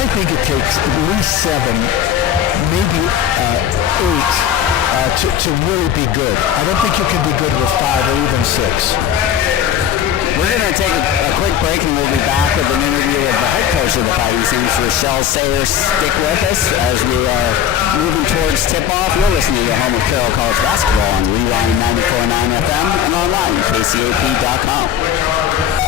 I think it takes at least 7, maybe 8 to really be good. I don't think you can be good with 5 or even 6. We're going to take a quick break, and we'll be back with an interview with the head coach of the Fighting Saints, Rochelle Sayers. Stick with us as we are moving towards tip-off. You're listening to home of Carroll College basketball on Rewind 94.9 FM and online at kcap.com.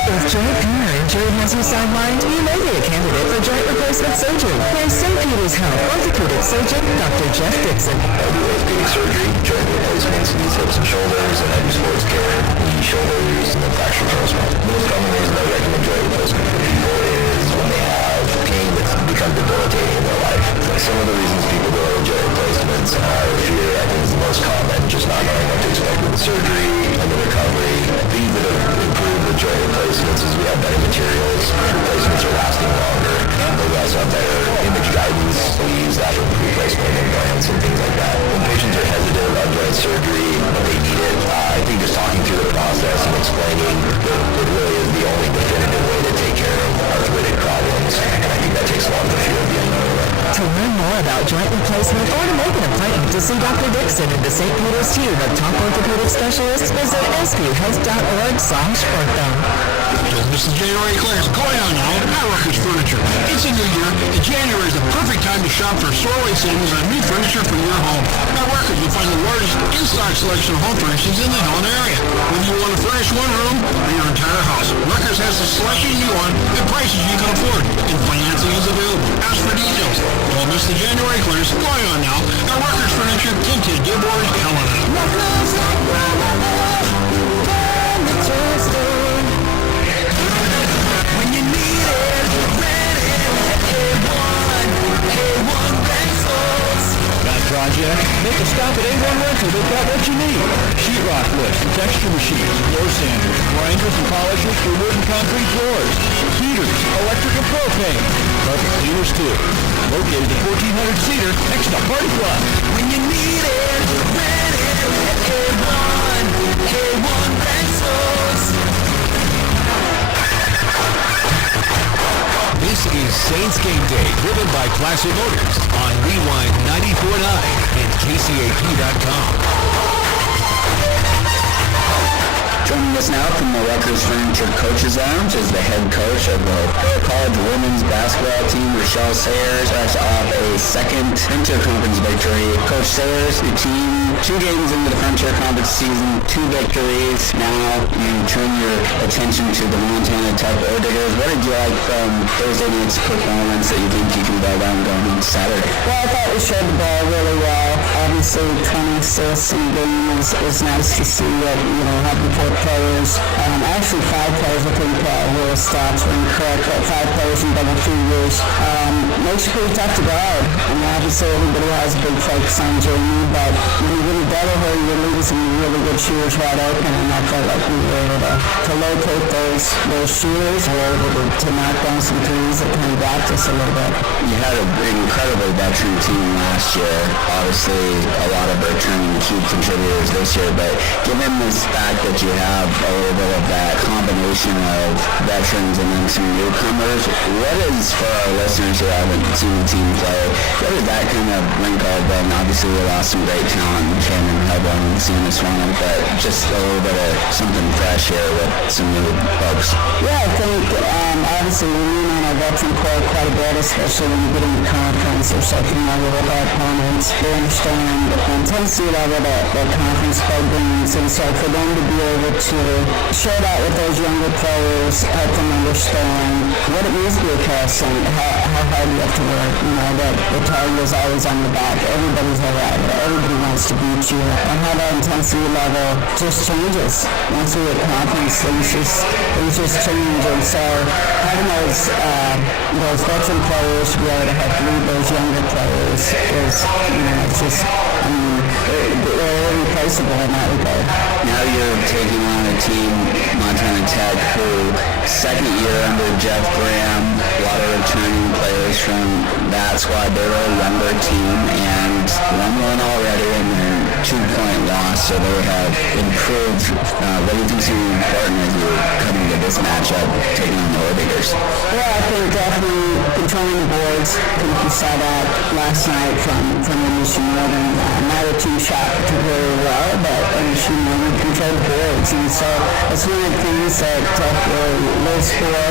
With joint pain or injury has you sidelined, you may be a candidate for joint replacement surgery. Here's St. Peter's Health orthopedic surgeon, Dr. Jeff Dixon. I do orthopedic surgery, joint replacements, knees, hips, and shoulders, and I do sports care, knee, shoulders, and then fracture replacement. The most common reason I recommend joint replacement for people is when they have pain that's become debilitating in their life. Some of the reasons people go to joint replacements are fear, I think, is the most common, just not knowing what to expect with the surgery and the recovery. Things that have improved with joint replacements is we have better materials, replacements are lasting longer, but we also have better image guidance, so we use that for replacement implants and things like that. When patients are hesitant about joint surgery, but they need it, I think just talking through the process and explaining that it really is the only definitive way to take care of arthritic problems, and I think that takes a lot of the fear of the unknown away. To learn more about joint replacement or to make an appointment to see Dr. Dixon and the St. Peter's team of top orthopedic specialists, visit sphealth.org/ortho. This is January clearance going on now at Rucker's Furniture. It's a new year, and January is the perfect time to shop for store-wide savings on new furniture for your home. At Rucker's, you'll find the largest in-stock selection of home furnishings in the Helena area. Whether you want to furnish one room or your entire house, Rucker's has the selection you want at prices you can afford, and financing is available. Ask for details. Don't miss the January clearance going on now at Rucker's Furniture, Tinted, Gilboa's, Helena. Project? Make a stop at A1 Rental. They've got what you need. Sheetrock lifts, texture machines, floor sanders, grinders and polishers for wood and concrete floors, heaters, electric and propane, carpet cleaners too. Located at 1400 Cedar, next to Party Club. When you need it, rent it at A1 Rentals. This is Saints Game Day, driven by Placer Motors on Rewind 94.9 and KCAP.com. Joining us now from the Rutgers Furniture Coaches Lounge is the head coach of the college women's basketball team, Rochelle Sayers, fresh off a second inter-conference victory. Coach Sayers, your team, 2 games into the Frontier Conference season, 2 victories. Now you turn your attention to the Montana Tech Oildiggers. What did you like from Thursday night's performance that you think you can build on going into Saturday? Well, I thought we showed the ball really well. Obviously, 20 assists in the game is nice to see that, having 4 players. Actually, 5 players, I think Will stats were incorrect, but 5 players in double figures. Makes it pretty tough to guard. Obviously, everybody has a big focus on Jamie, but when you really double her, you're leaving some really good shooters wide open, and I felt like we were able to locate those shooters. We were able to knock down some threes that kind of blocked us a little bit. You had an incredibly veteran team last year. Obviously, a lot of returning key contributors this year, but given this fact that you have a little bit of that combination of veterans and then some newcomers, what is, for our listeners who haven't seen the team play, what does that kind of wrinkle been? Obviously, we lost some great talent in Cameron Hellborn and Sienna Swan, but just a little bit of something fresh here with some new folks. Yeah, I think obviously we lean on our veteran core quite a bit, especially when you get into conference or second level with our opponents. They understand the intensity level that conference play brings, and so for them to be able to share that with those younger players, help them understand what it means to be a Carroll and how hard you have to work. That the target is always on the back. Everybody's a rider. Everybody wants to beat you, and how that intensity level just changes. Once we get conference, things just change, and so having those veteran players to be able to help lead those younger players is, it's just, they're irreplaceable in that regard. Now you're taking on a team, Montana Tech, who second year under Jeff Graham, a lot of returning players from that squad. They're a younger team, and 1-1 already, and they're 2-point loss, so they have improved. What do you think is important as you come into this matchup, taking on the Ordigers? Well, I think definitely controlling the boards. I think we saw that last night from MSU Northern. Neither team shot particularly well, but MSU Northern controlled the boards, and so that's one of the things that really low score.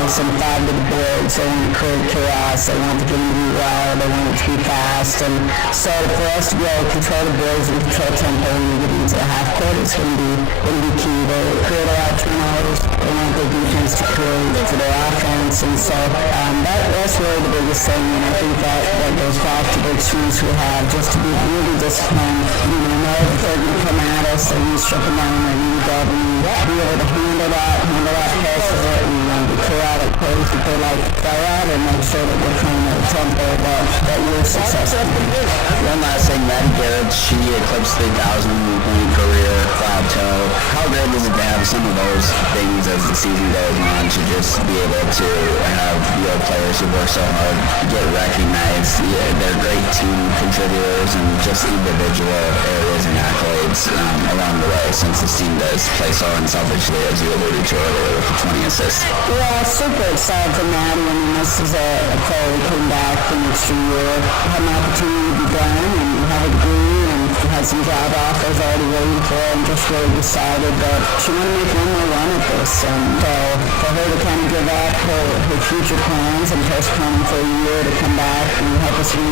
They send 5 to the boards. They want to create chaos. They want the game to be wild. They want it to be fast, and so for us to be able to control the boards and control tempo when we get into the half court, it's going to be key. They create a lot of turnovers. They want their defense to create for their offense, and so that's really the biggest thing. And I think that goes back to the experience we have, just to be really disciplined. Know if they're going to come at us, they're going to strip them down, they're going to go and be able to handle that pressure, and the chaotic plays that they like to throw out, and make sure that we're trying to tempo that we're successful. One last thing, Maddie Garrett, she eclipsed the 1,000-point career plateau. How great is it to have some of those things as the season goes on, to just be able to have your players who work so hard get recognized? Yeah, they're great team contributors and just individual areas and accolades along the way, since this team does play so unselfishly, as you alluded to earlier with the 20 assists. Yeah, super excited for Maddie. I mean, this is a player who came back the next year, had an opportunity to be done, and have a degree, and had some job offers already waiting for her, and just really decided that she wanted to make one more run at this. And so for her to kind of give up her future plans and postponing for a year to come back and help us win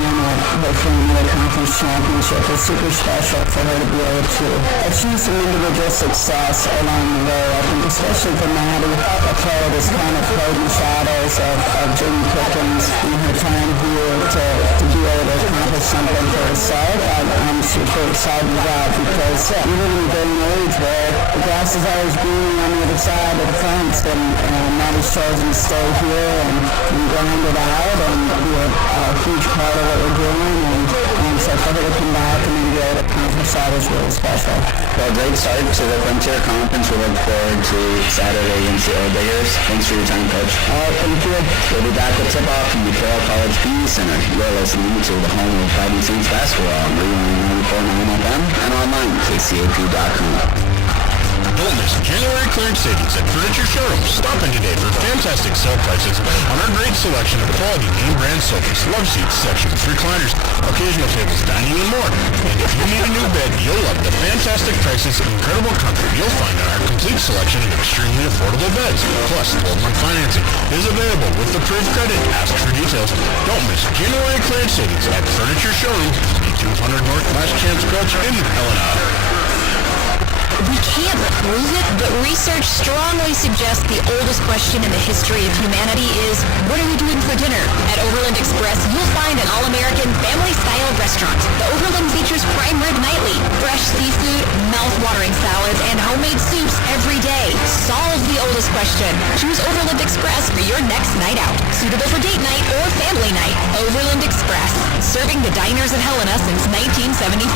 hopefully another conference championship is super special for her to be able to achieve some individual success along the way. I think especially for Maddie, a player that's kind of played in the shadows of Jamie Pickens in her time here, to be able to accomplish something for herself. I'm super excited about, because we live in a day and age where the grass is always green on the other side of the fence, and Maddie's chosen to stay here and grind it out and be a huge part of what we're doing, and so for her to come back and then be able to accomplish that is really special. Well, great start to the Frontier Conference. We look forward to Saturday against the Ordigers. Thanks for your time, Coach. All right, thank you. We'll be back with tip-off from the Carroll College PE Center. You're listening to the home of Fighting Saints basketball on Rewind 94.9 FM and online, kcap.com. Don't miss January clearance savings at Furniture Showroom. Stop in today for fantastic sale prices on our great selection of quality name brand sofas, love seats, sections, recliners, occasional tables, dining, and more. And if you need a new bed, you'll love the fantastic prices and incredible comfort you'll find on our complete selection of extremely affordable beds. Plus, 12-month financing is available with approved credit. Ask for details. Don't miss January clearance savings at Furniture Showroom, 200 North Last Chance Coach in Helena. We can't prove it, but research strongly suggests the oldest question in the history of humanity is, what are we doing for dinner? At Overland Express, you'll find an all-American, family-style restaurant. The Overland features prime rib nightly, fresh seafood, mouth-watering salads, and homemade soups every day. Solve the oldest question. Choose Overland Express for your next night out. Suitable for date night or family night. Overland Express. Serving the diners of Helena since 1975.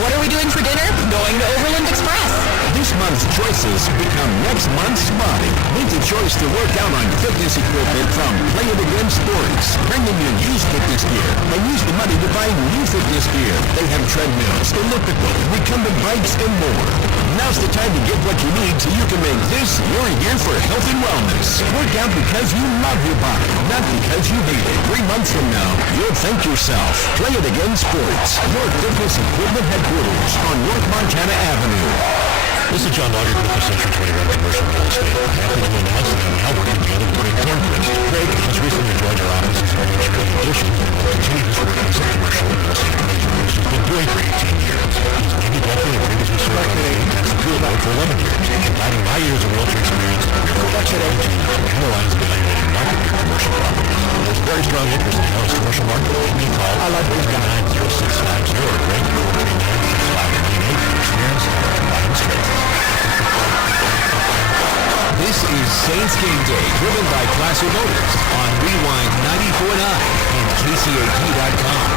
What are we doing for dinner? Going to Overland Express. This month's choices become next month's money. Make the choice to work out on fitness equipment from Play It Again Sports. Bring in your used fitness gear and use the money to buy new fitness gear. They have treadmills, elliptical, recumbent bikes, and more. Now's the time to get what you need so you can make this your year for health and wellness. Work out because you love your body, not because you hate it. 3 months from now, you'll thank yourself. Play It Again Sports, your fitness equipment headquarters on North Montana Avenue. This is John Loggett with the Century 21 Commercial Real Estate. I'm happy to announce that I'm now working together with Craig Thornquist. Craig has recently joined our offices in Montreal addition and will continue his work as a commercial real estate agent, which he's been doing for 18 years. He's Navy veteran and previously served on the Intensive Field Board for 11 years. Combining my years of realtor experience with your production team and the lines evaluating market your commercial properties. There's very strong interest in Hellas commercial market. Give me a call. I like 339-0650 or Craig 439-6598. Experience buying straight. This is Saints Game Day, driven by Classic Motors on Rewind 94.9 and KCAP.com.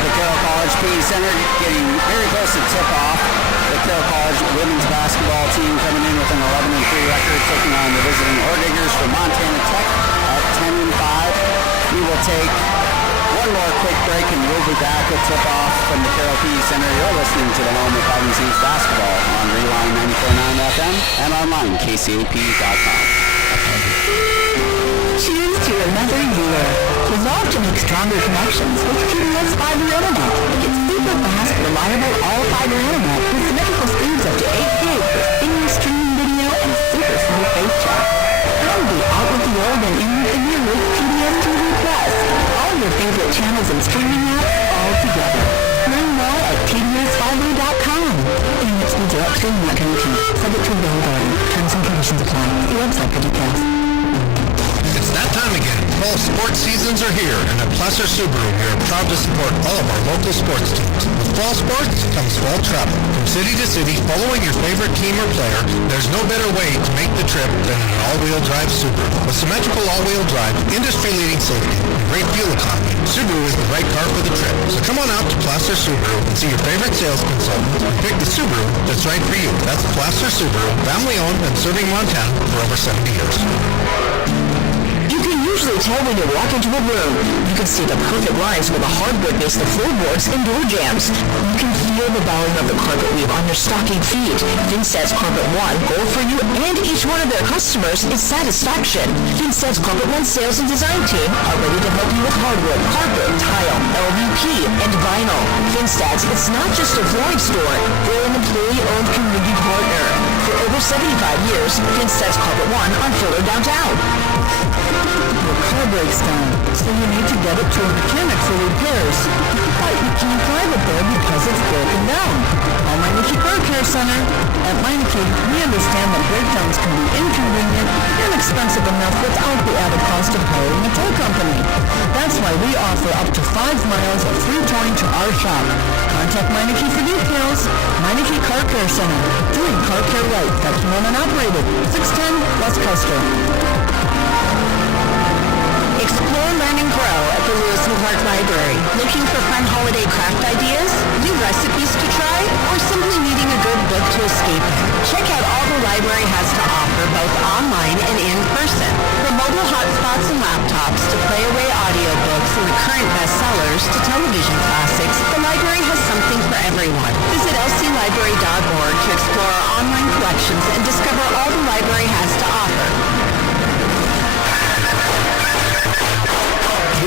The Carroll College PE Center getting very close to tip-off. The Carroll College women's basketball team coming in with an 11-3 record, taking on the visiting Ordigers from Montana Tech at 10-5. We will take one more quick break and we'll be back with tip-off from the Carroll PE Center. You're listening to the home of Fighting Saints basketball on Rewind 94.9 FM and online, kcap.com. Cheers to another year. Resolve to make stronger connections with TDS Fiber Internet. It's super fast, reliable, all-fiber internet with symmetrical speeds up to 8 gig for seamless streaming video and super smooth face chat. And be out with the old and in with the new with TDS TV Plus. All your favorite channels and streaming apps all together. Learn more at tdsfiber.com. Internet speeds are upstream, not connection. Subject to availability. Terms and conditions apply. See website for details. It's that time again. Fall sports seasons are here, and at Placer Subaru, we are proud to support all of our local sports teams. With fall sports comes fall travel. From city to city, following your favorite team or player, there's no better way to make the trip than an all-wheel drive Subaru. With symmetrical all-wheel drive, industry-leading safety, and great fuel economy, Subaru is the right car for the trip. So come on out to Placer Subaru and see your favorite sales consultant and pick the Subaru that's right for you. That's Placer Subaru, family-owned and serving Montana for over 70 years. Usually tell when you walk into a room. You can see the perfect lines where the hardwood meets the floorboards and door jambs. You can feel the bowing of the carpet weave on your stocking feet. Finstad's Carpet One, goal for you and each one of their customers is satisfaction. Finstad's Carpet One sales and design team are ready to help you with hardwood, carpet, tile, LVP, and vinyl. Finstad's, it's not just a flooring store. They're an employee-owned community partner. For over 75 years, Finstad's Carpet One on Fuller downtown. Your car breaks down, so you need to get it to a mechanic for repairs. But you can't drive it there because it's broken down. Call Meineke Car Care Center. At Meineke, we understand that breakdowns can be inconvenient and expensive enough without the added cost of hiring a tow company. That's why we offer up to 5 miles of free towing to our shop. Contact Meineke for details. Meineke Car Care Center. Doing car care right. That's owned and operated. 610 West Custer. Explore, learn, and grow at the Lewis and Clark Library. Looking for fun holiday craft ideas, new recipes to try, or simply needing a good book to escape in? Check out all the library has to offer, both online and in person. From mobile hotspots and laptops to play away audiobooks and the current bestsellers to television classics, the library has something for everyone. Visit lclibrary.org to explore our online collections and discover all the library has to offer.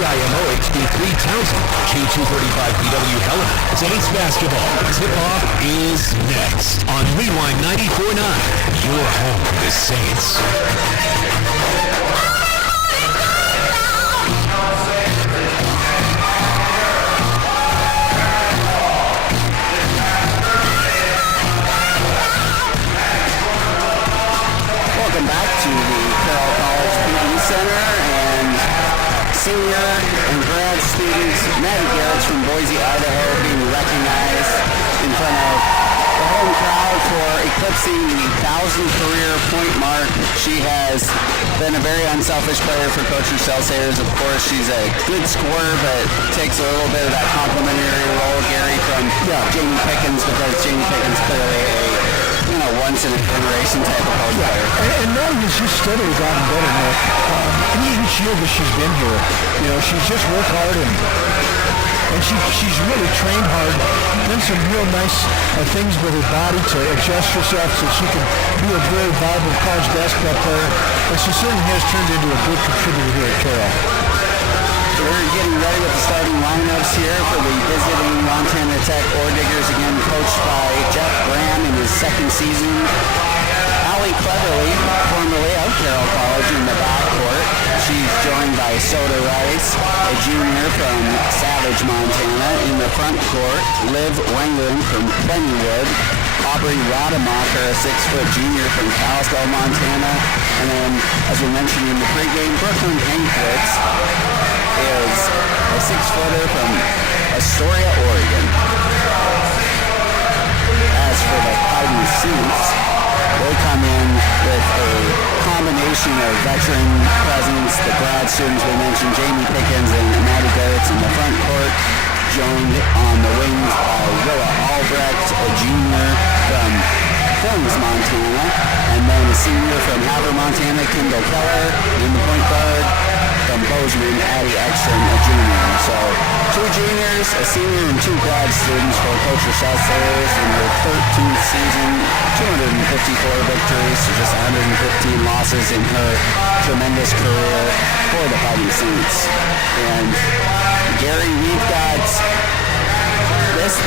KIMO HD3 Townsend, K235BW Helena. Saints basketball. Tip-off is next on Rewind 94.9. Your home for the Saints. Welcome back to the Carroll College PE Center, and senior and grad students Maddie Garrett's from Boise, Idaho, being recognized in front of the home crowd for eclipsing the 1,000 career point mark. She has been a very unselfish player for Coach Rochelle Sayers. Of course, she's a good scorer, but takes a little bit of that complimentary role, Gary, from Jamie Pickens, because Jamie Pickens clearly a once-in-a-generation type of post player. And Maddie has just steadily gotten better, Nick. Each year that she's been here, she's just worked hard and she's really trained hard, done some real nice things with her body to adjust herself so she can be a very viable college basketball player. And she certainly has turned into a good contributor here at Carroll. We're getting ready with the starting lineups here for the visiting Montana Tech Oar-Diggers, again coached by Jeff Graham in his second season. Allie Cleverly, formerly of Carroll College, in the backcourt. She's joined by Soda Rice, a junior from Savage, Montana. In the front court, Liv Wengland from Bennywood. Aubrey Rademacher, a 6-foot junior from Kalispell, Montana. And then, as we mentioned in the pregame, Brooklyn Hankwitz is a 6-footer from Astoria, Oregon. As for the Fighting Saints, they come in with a combination of veteran presence, the grad students we mentioned, Jamie Pickens and Maddie Garrett's in the front court, joined on the wings by Willa Albrecht, a junior from Flins, Montana, and then a senior from Havre, Montana, Kendall Keller in the point guard. The from Bozeman, Addie Ekstrom, a junior. So 2 juniors, a senior, and 2 grad students for Coach Rochelle Sayers in her 13th season, 254 victories to just 115 losses in her tremendous career for the Fighting Saints. And Gary, we've got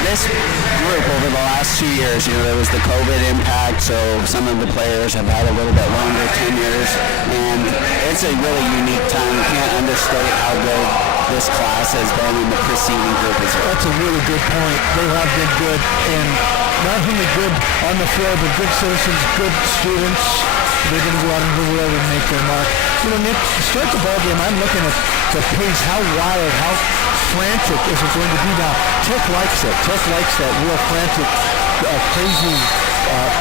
this group over the last 2 years. There was the COVID impact, so some of the players have had a little bit longer tenures, and it's a really unique time. You can't understate how good this class has been in the preceding group as well. That's a really good point. They have been good, and not only good on the field, but good citizens, good students. They're going to go out into the world and make their mark. Nick, to start the ball game, I'm looking at the pace, how wild, how frantic is it going to be now. Tech likes it. Tech likes that real frantic, crazy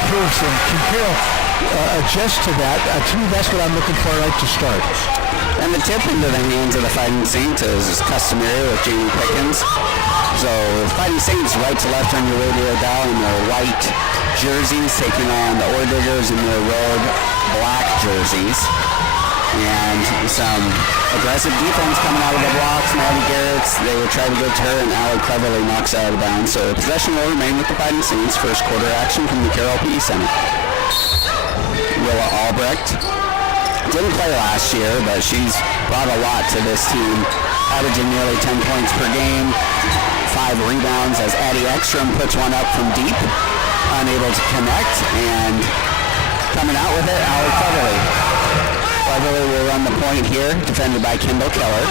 pace, and can Carroll adjust to that? To me, that's what I'm looking for right to start. And the tip into the hands of the Fighting Saints is customary with Jamie Pickens. So the Fighting Saints right to left on your radio dial in their white jerseys, taking on the Ore Diggers in their red black jerseys. And some aggressive defense coming out of the blocks. Maddie Garrett's, they would try to get to her, and Allie cleverly knocks out of bounds. So possession will remain with the Fighting Saints. First quarter action from the Carroll PE Center. Willa Albrecht didn't play last year, but she's brought a lot to this team, averaging nearly 10 points per game, 5 rebounds as Addie Ekstrom puts one up from deep, unable to connect, and coming out with it, Allie Cleverly. Cleverly will run the point here, defended by Kendall Keller.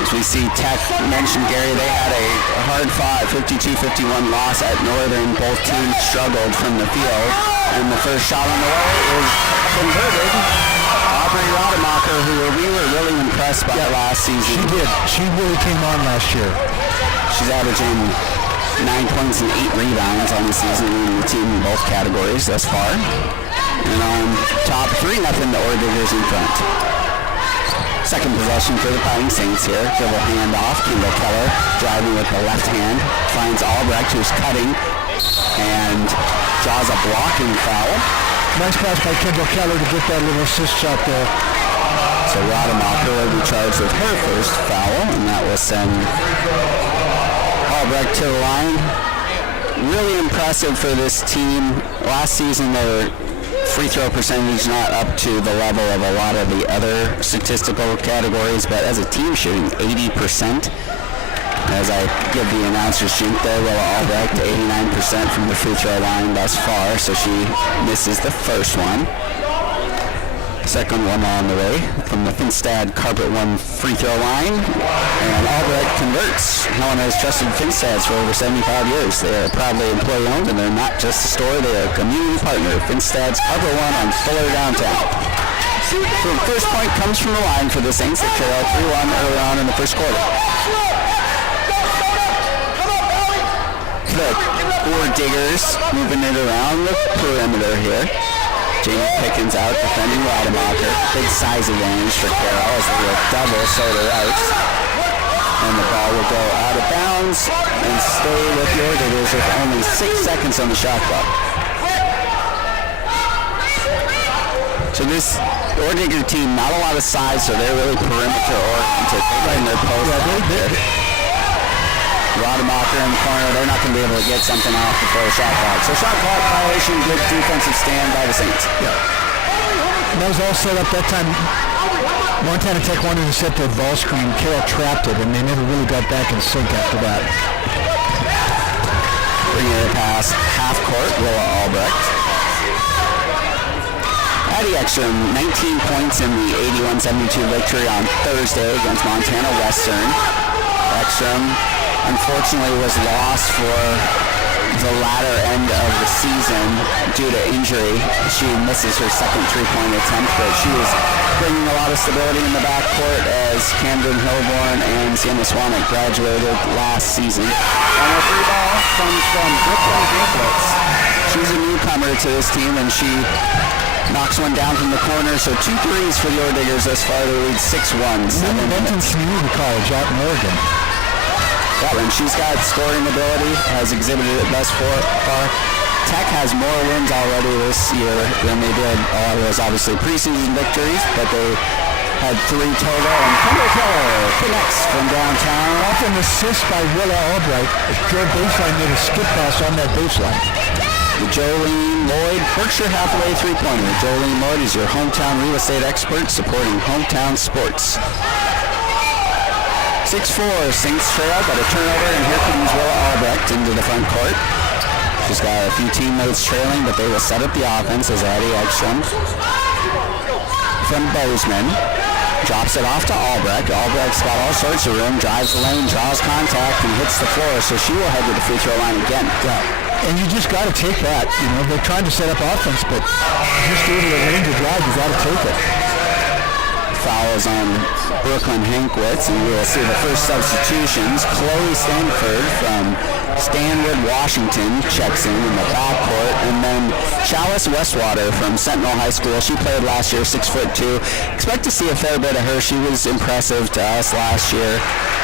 As we see Tech mentioned, Gary, they had a hard-fought 52-51 loss at Northern. Both teams struggled from the field, and the first shot on the way is converted. Aubrey Rademacher, who we were really impressed by last season. She did. She really came on last year. She's averaging 9 points and 8 rebounds on the season, leading the team in both categories thus far. And on top, 3-0 the Ore Diggers in front. Second possession for the Fighting Saints here. Dribble handoff. Kendall Keller driving with the left hand. Finds Albrecht, who's cutting, and draws a blocking foul. Nice pass by Kendall Keller to get that little assist shot there. So Rademacher will be charged with her first foul, and that will send Albrecht to the line. Really impressive for this team. Last season, their free throw percentage not up to the level of a lot of the other statistical categories, but as a team shooting 80%. As I give the announcers jink there, Willa Albrecht to 89% from the free throw line thus far, so she misses the first one. Second one on the way from the Finstad Carpet One free throw line, and Albrecht converts. Helen has trusted Finstads for over 75 years. They are proudly employee-owned, and they're not just a store, they are a community partner. Finstad's Carpet One on Fuller downtown. So the first point comes from the line for the Saints that trail 3-1 early on in the first quarter. The Ore Diggers moving it around the perimeter here. Jamie Pickens out defending Rademacher. Big size advantage for Carroll as they will double Soda Rouse. And the ball will go out of bounds and stay with the Ore Diggers with only 6 seconds on the shot clock. So this Ore Digger team, not a lot of size, so they're really perimeter oriented. They run their post. Rademacher in the corner, they're not going to be able to get something off before the shot clock. So shot clock violation, good defensive stand by the Saints. Yeah. And that was all set up that time. Montana Tech wanted to set their ball screen. Carroll trapped it, and they never really got back in sync after that. Bringing it past half court, Willa Albrecht. Addie Ekstrom, 19 points in the 81-72 victory on Thursday against Montana Western. Ekstrom unfortunately was lost for the latter end of the season due to injury. She misses her second three-point attempt, but she was bringing a lot of stability in the backcourt as Camden Hilborn and Sienna Swanek graduated last season. And the free ball comes from Brooklyn Dinklitz. She's a newcomer to this team, and she knocks one down from the corner, so 2 threes for the Ore Diggers thus far. They lead 6-1. Benton Community College out in Oregon. Yeah, and she's got scoring ability, has exhibited it thus far. Tech has more wins already this year than they did. It was obviously preseason victories, but they had 3 total. And Kendall Keller connects from downtown. Off an assist by Willa Albright. Short baseline made a skip pass on that baseline. Jolene Lloyd, Berkshire Hathaway three-pointer. Jolene Lloyd is your hometown real estate expert supporting hometown sports. 6-4, Saints trail, got a turnover, and here comes Willa Albrecht into the front court. She's got a few teammates trailing, but they will set up the offense as Addie Ekstrom from Bozeman drops it off to Albrecht. Albrecht's got all sorts of room, drives the lane, draws contact, and hits the floor, so she will head to the free throw line again. Yeah. And you just got to take that. You know, they're trying to set up offense, but just able to range of drive, you got to take it. Fouls on Brooklyn Hankwitz, and we will see the first substitutions. Chloe Stanford from Stanwood, Washington checks in the backcourt, and then Chalice Westwater from Sentinel High School. She played last year, 6'2". Expect to see a fair bit of her. She was impressive to us last year,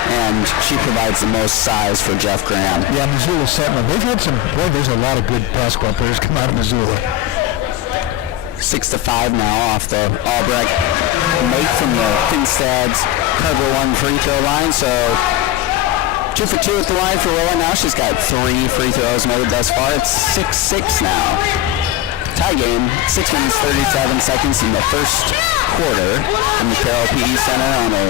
and she provides the most size for Jeff Graham. Yeah, Missoula Sentinel. They've had some, boy, there's a lot of good basketball players come out of Missoula. 6-5 now off the Albrecht make from the Finstad's Carver 1 free throw line. So 2 for 2 at the line for Willa now. She's got 3 free throws made thus far. It's 6-6 now. Tie game, 6 minutes 37 seconds in the first quarter in the Carroll PE Center on a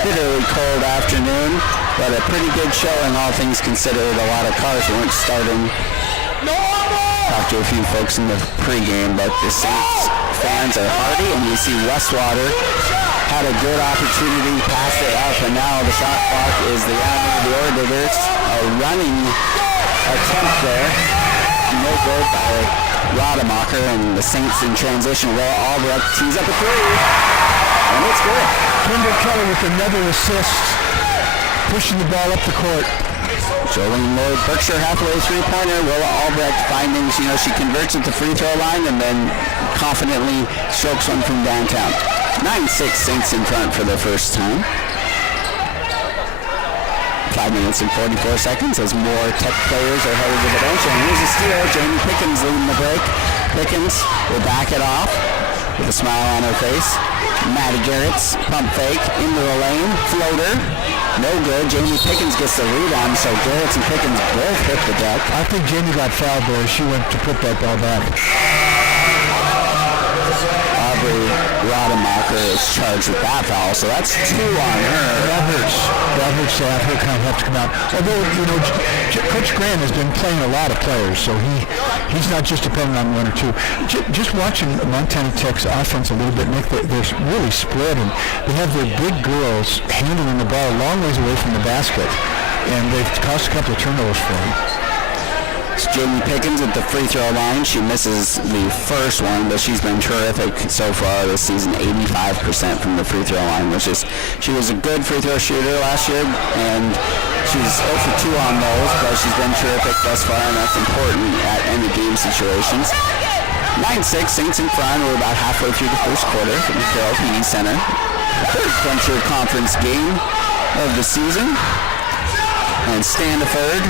bitterly cold afternoon, but a pretty good showing all things considered. A lot of cars weren't starting. Talked to a few folks in the pregame, but the Saints fans are hardy, and you see Westwater had a good opportunity, passed it up, and now the shot clock is the enemy of the Oredigers. A running attempt there, no good by Rademacher, and the Saints in transition. Willa Albrecht tees up a 3, and it's good. Kendall Keller with another assist, pushing the ball up the court. Jolene Lloyd, Berkshire Hathaway three-pointer. Willa Albrecht finding, she converts at the free throw line and then confidently strokes one from downtown. 9-6 Saints in front for the first time. 5 minutes and 44 seconds as more Tech players are headed to the bench. And here's a steal. Jamie Pickens leading the break. Pickens will back it off with a smile on her face. Maddie Garrett's pump fake into the lane. Floater. No good. Jamie Pickens gets the rebound, so Garrett and Pickens both hit the deck. I think Jamie got fouled there. She went to put that ball back. Aubrey Rademacher is charged with that foul, so that's 2 on her. That hurts. That hurts to have her kind of have to come out. Although, Coach Graham has been playing a lot of players, so he's not just dependent on 1 or 2. Just watching Montana Tech's offense a little bit, Nick, they're really split, and they have their big girls handling the ball a long ways away from the basket, and they've caused a couple of turnovers for them. It's Jamie Pickens at the free throw line. She misses the first one, but she's been terrific so far this season, 85% from the free throw line, she was a good free throw shooter last year, and she's 0 for 2 on those, but she's been terrific thus far, and that's important at end of game situations. 9-6, Saints in front. We're about halfway through the first quarter from the Carroll PE Center. Third Frontier Conference game of the season. And Standiford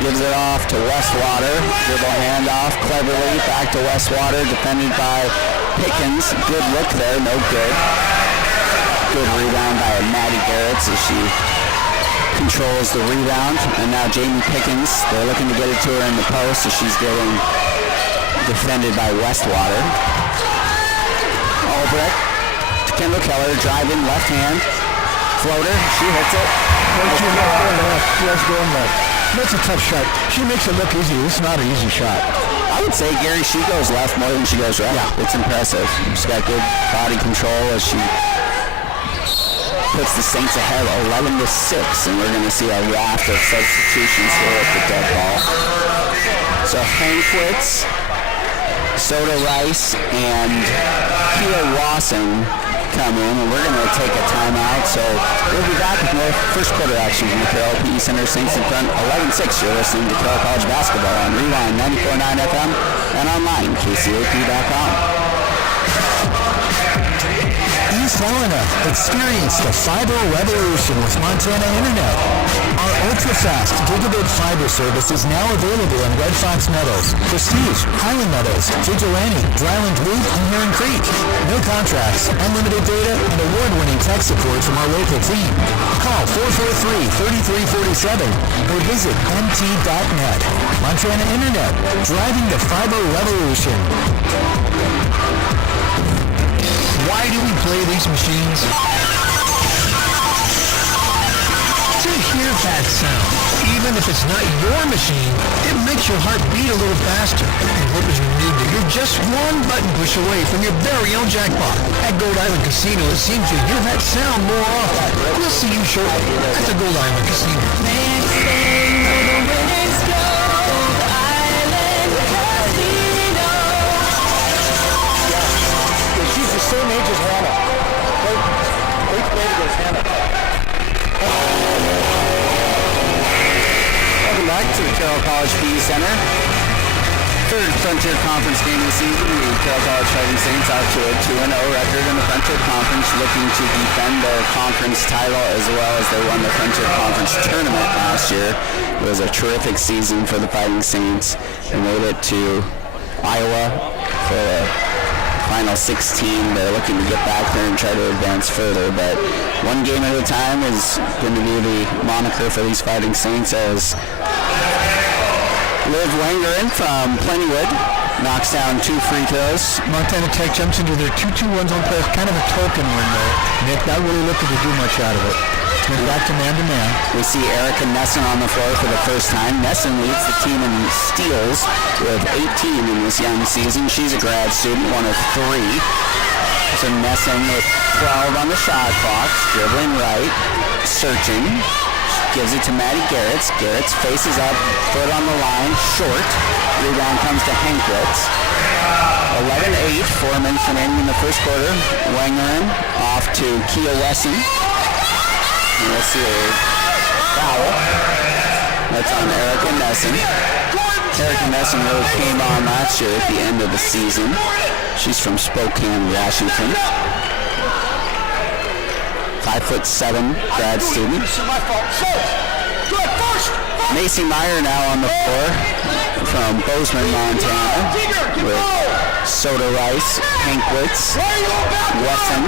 gives it off to Westwater. Dribble handoff cleverly back to Westwater, defended by Pickens. Good look there, no good. Good rebound by Maddie Garrett as she controls the rebound. And now Jamie Pickens, they're looking to get it to her in the post as she's getting defended by Westwater. Albrecht to Kendall Keller, driving left hand. Floater, she hits it. Going left. That's a tough shot. She makes it look easy. It's not an easy shot. I would say, Gary, she goes left more than she goes right. Yeah. It's impressive. She's got good body control as she puts the Saints ahead 11-6, and we're going to see a raft of substitutions here at the dead ball. So Hankwitz, Soda Rice, and Kia Wasson come in, and we're going to take a timeout, so we'll be back with more first quarter action from the Carroll PE Center. Saints in front 11-6. You're listening to Carroll College Basketball on Rewind 94.9 FM and online, KCAP.com. just well enough. Experience the fiber revolution with Montana Internet. Our ultra-fast gigabit fiber service is now available in Red Fox Meadows, Prestige, Highland Meadows, Vigilante, Dryland Loop, and Heron Creek. No contracts, unlimited data, and award-winning tech support from our local team. Call 443-3347 or visit mt.net. Montana Internet, driving the fiber revolution. Why do we play these machines? To hear that sound, even if it's not your machine, it makes your heart beat a little faster. And what is renewed that you're just one button push away from your very own jackpot. At Gold Island Casino, it seems you hear that sound more often. We'll see you shortly at the Gold Island Casino. Next thing where the winners go, Gold Island Casino. She's the same age as Hannah. They played against Hannah. Welcome back to the Carroll College PE Center. Third Frontier Conference game of the season. The Carroll College Fighting Saints out to a 2-0 record in the Frontier Conference, looking to defend their conference title as well as they won the Frontier Conference tournament last year. It was a terrific season for the Fighting Saints. They made it to Iowa for the final 16. They're looking to get back there and try to advance further, but one game at a time is going to be the moniker for these Fighting Saints as Liv Wangerin from Plentywood knocks down 2 free throws. Montana Tech jumps into their 2-2-1 zone play. Kind of a token one, though. Nick, not really looking to do much out of it. Went back to man-to-man. We see Erica Nesson on the floor for the first time. Nesson leads the team in steals with 18 in this young season. She's a grad student, one of 3. So Nesson with 12 on the shot clock, dribbling right, searching. Gives it to Maddie Garretts. Garretts faces up, foot on the line, short. Rebound comes to Hankwitz. 11-8, 4 minutes remaining in the first quarter. Wangerin off to Kia Wesson. And we'll see a foul. That's on Erica Nesson. Erica Nesson really came on last year at the end of the season. She's from Spokane, Washington. 5'7" grad student. Macy Meyer now on the floor from Bozeman, Montana, with Soda Rice, Hankwitz, Wesson.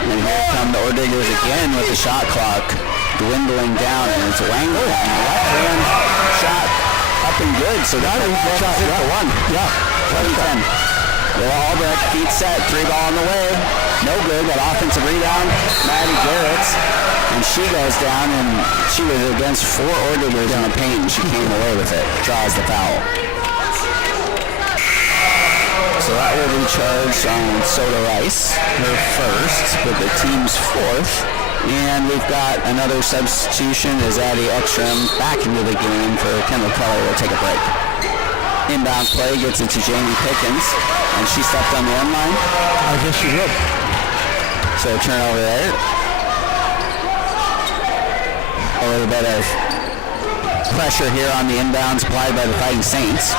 And here come the Ordiggers again with the shot clock dwindling down, and it's Wangler. Left hand shot up and good, so that is shot for 1. Yeah, 11-10. Willa Albrecht, feet set, 3-ball on the way. No good, that offensive rebound, Maddie Garretts. And she goes down, and she was against 4 Ordiggers in the paint, and she came away with it. Draws the foul. So that will be charged on Soda Rice, her first, but the team's 4th. And we've got another substitution as Addie Ekstrom back into the game for Kendall Keller. We'll take a break. Inbound play gets it to Jamie Pickens, and she stepped on the end line. I guess she would. So turnover there. A little bit of pressure here on the inbounds applied by the Fighting Saints.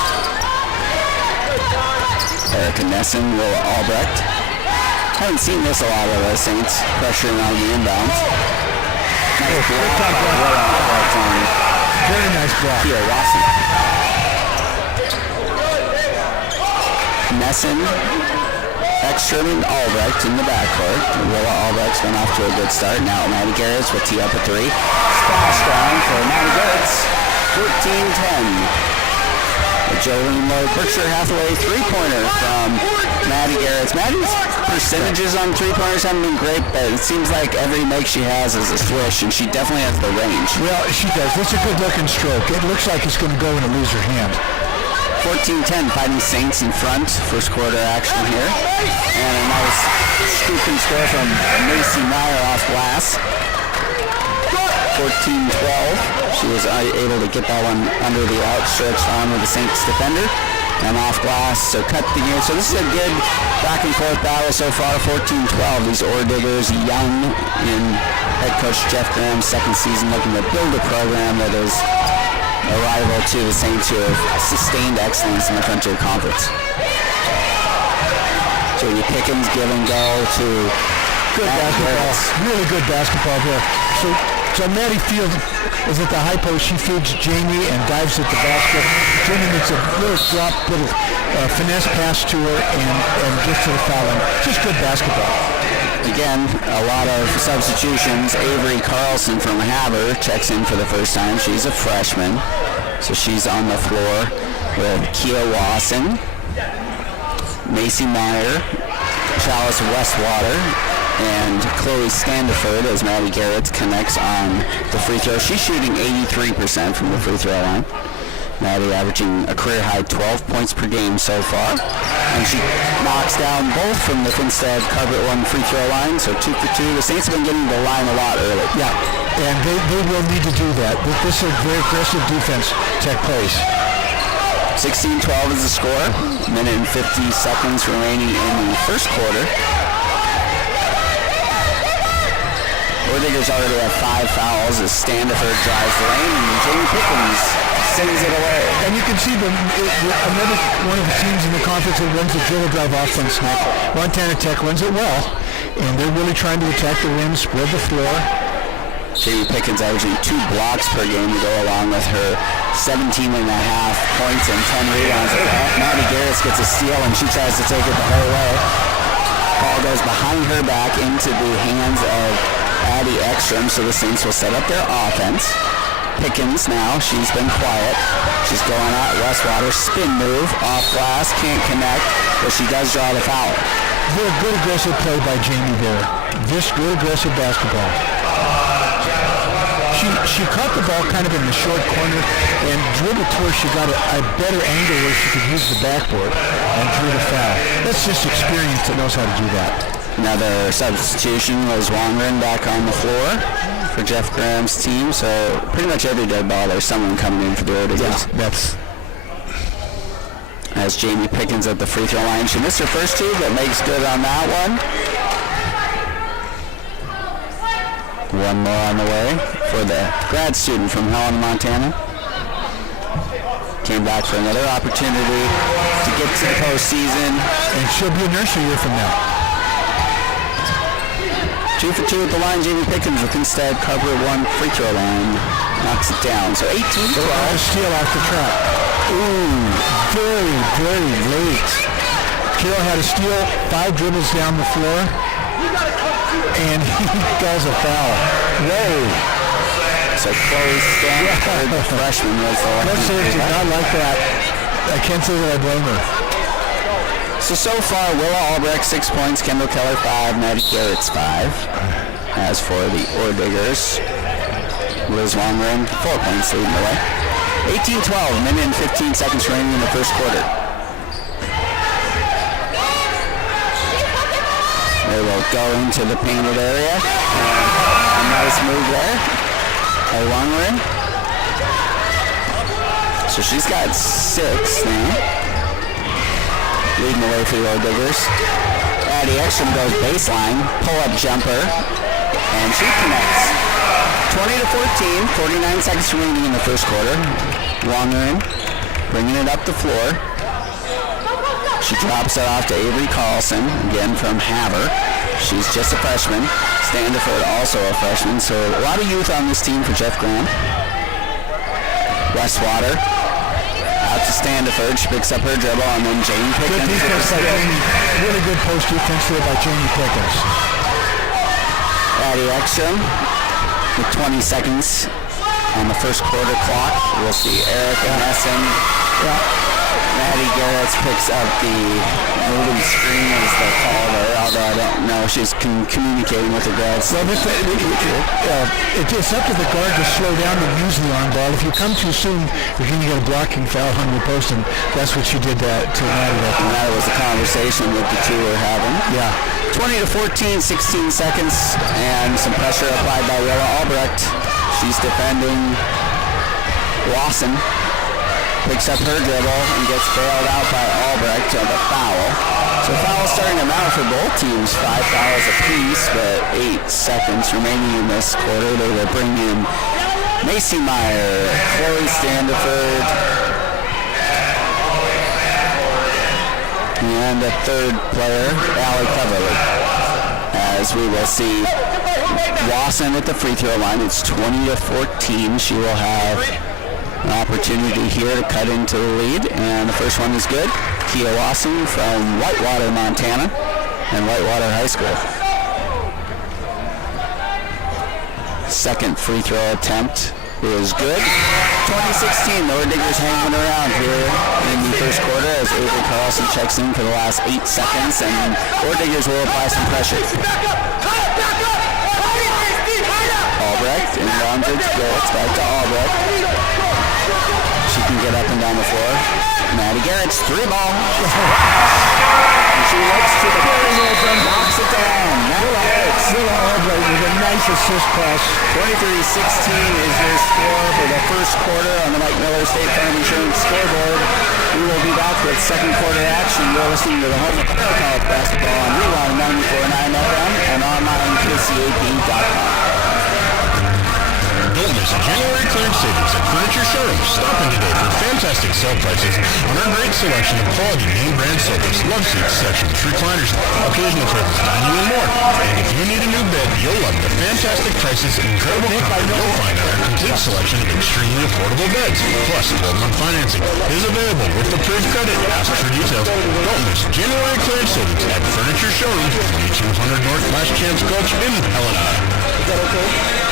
Erica Nesson, Willa Albrecht. Haven't seen this a lot of the Saints pressuring on the inbounds. Nice block by Willa Albrecht on very nice block. Kia Wasson. Nesson, Ekstrom, and Albrecht in the backcourt. Willa Albrecht's been off to a good start. Now Maddie Garretts will tee up a 3. Splash down for Maddie Garretts. 14-10. Jolene Lloyd Berkshire Hathaway 3-pointer from Maddie Garretts. Maddie's percentages on 3-pointers haven't been great, but it seems like every make she has is a swish, and she definitely has the range. Well, she does. That's a good-looking stroke. It looks like it's going to go in a loser hand. 14-10, Fighting Saints in front. First quarter action here. And a nice scoop and score from Macy Meyer off glass. 14-12. She was able to get that one under the outstretched arm of the Saints defender. And off glass, so cut the game. So this is a good back and forth battle so far, 14-12. These Ordiggers, young in head coach Jeff Graham's second season, looking to build a program that is a rival to the Saints who have sustained excellence in the Frontier Conference. Jamie Pickens give and go to Good basketball. Really good basketball there. So Maddie Field is at the high post. She feeds Jamie and dives at the basket. Jamie makes a little drop, little finesse pass to her and gets to the foul line. Just good basketball. Again, a lot of substitutions. Avery Carlson from Haber checks in for the first time. She's a freshman. So she's on the floor with Kia Wasson, Macy Meyer, Chalice Westwater, and Chloe Standiford as Maddie Garrett connects on the free throw. She's shooting 83% from the free throw line. Maddie averaging a career-high 12 points per game so far. And she knocks down both from the Finstead Carpet One free throw line, so 2 for 2. The Saints have been getting the line a lot early. Yeah, and they will need to do that. This is a very aggressive defense Tech plays. 16-12 is the score. Minute and 50 seconds remaining in the first quarter. Ordigger's already have 5 fouls as Standiford drives the lane and Jamie Pickens sends it away. And you can see another one of the teams in the conference that runs the dribble drive offense now. Montana Tech runs it well, and they're really trying to attack the rim, spread the floor. Jamie Pickens averaging 2 blocks per game to go along with her 17.5 points and 10 rebounds. Maddie Garrett gets a steal and she tries to take it the whole way. Ball goes behind her back into the hands of Addie Ekstrom, so the Saints will set up their offense. Pickens now, she's been quiet. She's going at Westwater, spin move, off glass, can't connect, but she does draw the foul. Very good aggressive play by Jamie there. This good aggressive basketball. She caught the ball kind of in the short corner and dribbled to where she got a better angle where she could use the backboard and drew the foul. That's just experience that knows how to do that. Another substitution was Wangren back on the floor for Jeff Graham's team, so pretty much every dead ball there's someone coming in for the Ordigers. Yeah, that's... As Jamie Pickens at the free throw line. She missed her first 2, but makes good on that one. One more on the way for the grad student from Helena, Montana. Came back for another opportunity to get to the postseason. And she'll be a nursery year from now. 2 for 2 at the line. Jamie Pickens with instead Carpet One free throw line. Knocks it down. So 18-12. A steal off the trap. Ooh, very, very late. Carroll had a steal, 5 dribbles down the floor, and he calls a foul. Whoa. So Chloe Stanford, the freshman, was the one. Coach did not like that. I can't say that I blame her. So far, Willa Albrecht 6 points, Kendall Keller 5, Maddie Garrett's 5. As for the Ordiggers, Liz Wangren 4 points leading the way. 18-12, minute and 15 seconds remaining in the first quarter. They will go into the painted area. And a nice move there by Wangren. So she's got 6 now. Leading the way for the Ordiggers. Addie Ekstrom goes baseline, pull-up jumper, and she connects. 20-14, 49 seconds remaining in the first quarter. Wangren bringing it up the floor. She drops it off to Avery Carlson, again from Haber. She's just a freshman. Standiford also a freshman, so a lot of youth on this team for Jeff Graham. Westwater out to Standiford. She picks up her dribble, and then Jamie Pickens. Good defense by Jamie. Really good post defense there by Jamie Pickens. Addie Ekstrom with 20 seconds on the first quarter clock. We'll see Erica Nessen. Maddie Garrett picks up the moving screen, as they call her, although I don't know if she's communicating with the guards. Well, it's up to the guard to slow down and use the on ball. If you come too soon, you're going to get a blocking foul on your post, and that's what she did that to Maddie. And that was the conversation that the two were having. Yeah. 20-14, 16 seconds, and some pressure applied by Willa Albrecht. She's defending Lawson. Picks up her dribble and gets bailed out by Albrecht on the foul. So fouls starting to mount for both teams. 5 fouls apiece, but 8 seconds remaining in this quarter. They will bring in Macy Meyer, Chloe Standiford, And a third player, Allie Coverly. As we will see Lawson at the free throw line. It's 20-14. She will have an opportunity here to cut into the lead. And the first one is good. Kia Lawson from Whitewater, Montana, and Whitewater High School. Second free throw attempt is good. 2016, the Diggers hanging around here in the first quarter as Avery Carlson checks in for the last 8 seconds, and Diggers will apply some pressure. Albrecht inbounds it to Garrett's back to Albrecht. She can get up and down the floor. Maddie Garrett's three ball. And she looks to the and knocks it down. Willa Albrecht with a nice assist pass. 23-16 is your score for the first quarter on the Mike Miller State Farm Insurance scoreboard. We will be back with second quarter action. You're listening to the home of Carroll College basketball on Rewind 94.9 FM and online KCAP.com. Don't miss January clearance savings at Furniture Showroom. Stop in today for fantastic sale prices on our great selection of quality name brand sofas, love seats, sections, recliners, occasional tables, dining, and more. And if you need a new bed, you'll love the fantastic prices and incredible comfort you'll find on our complete selection of extremely affordable beds. Plus, 12-month financing is available with approved credit. Ask for details. Don't miss January clearance savings at Furniture Showroom, 2200 North Last Chance Gulch in Helena. Is that okay?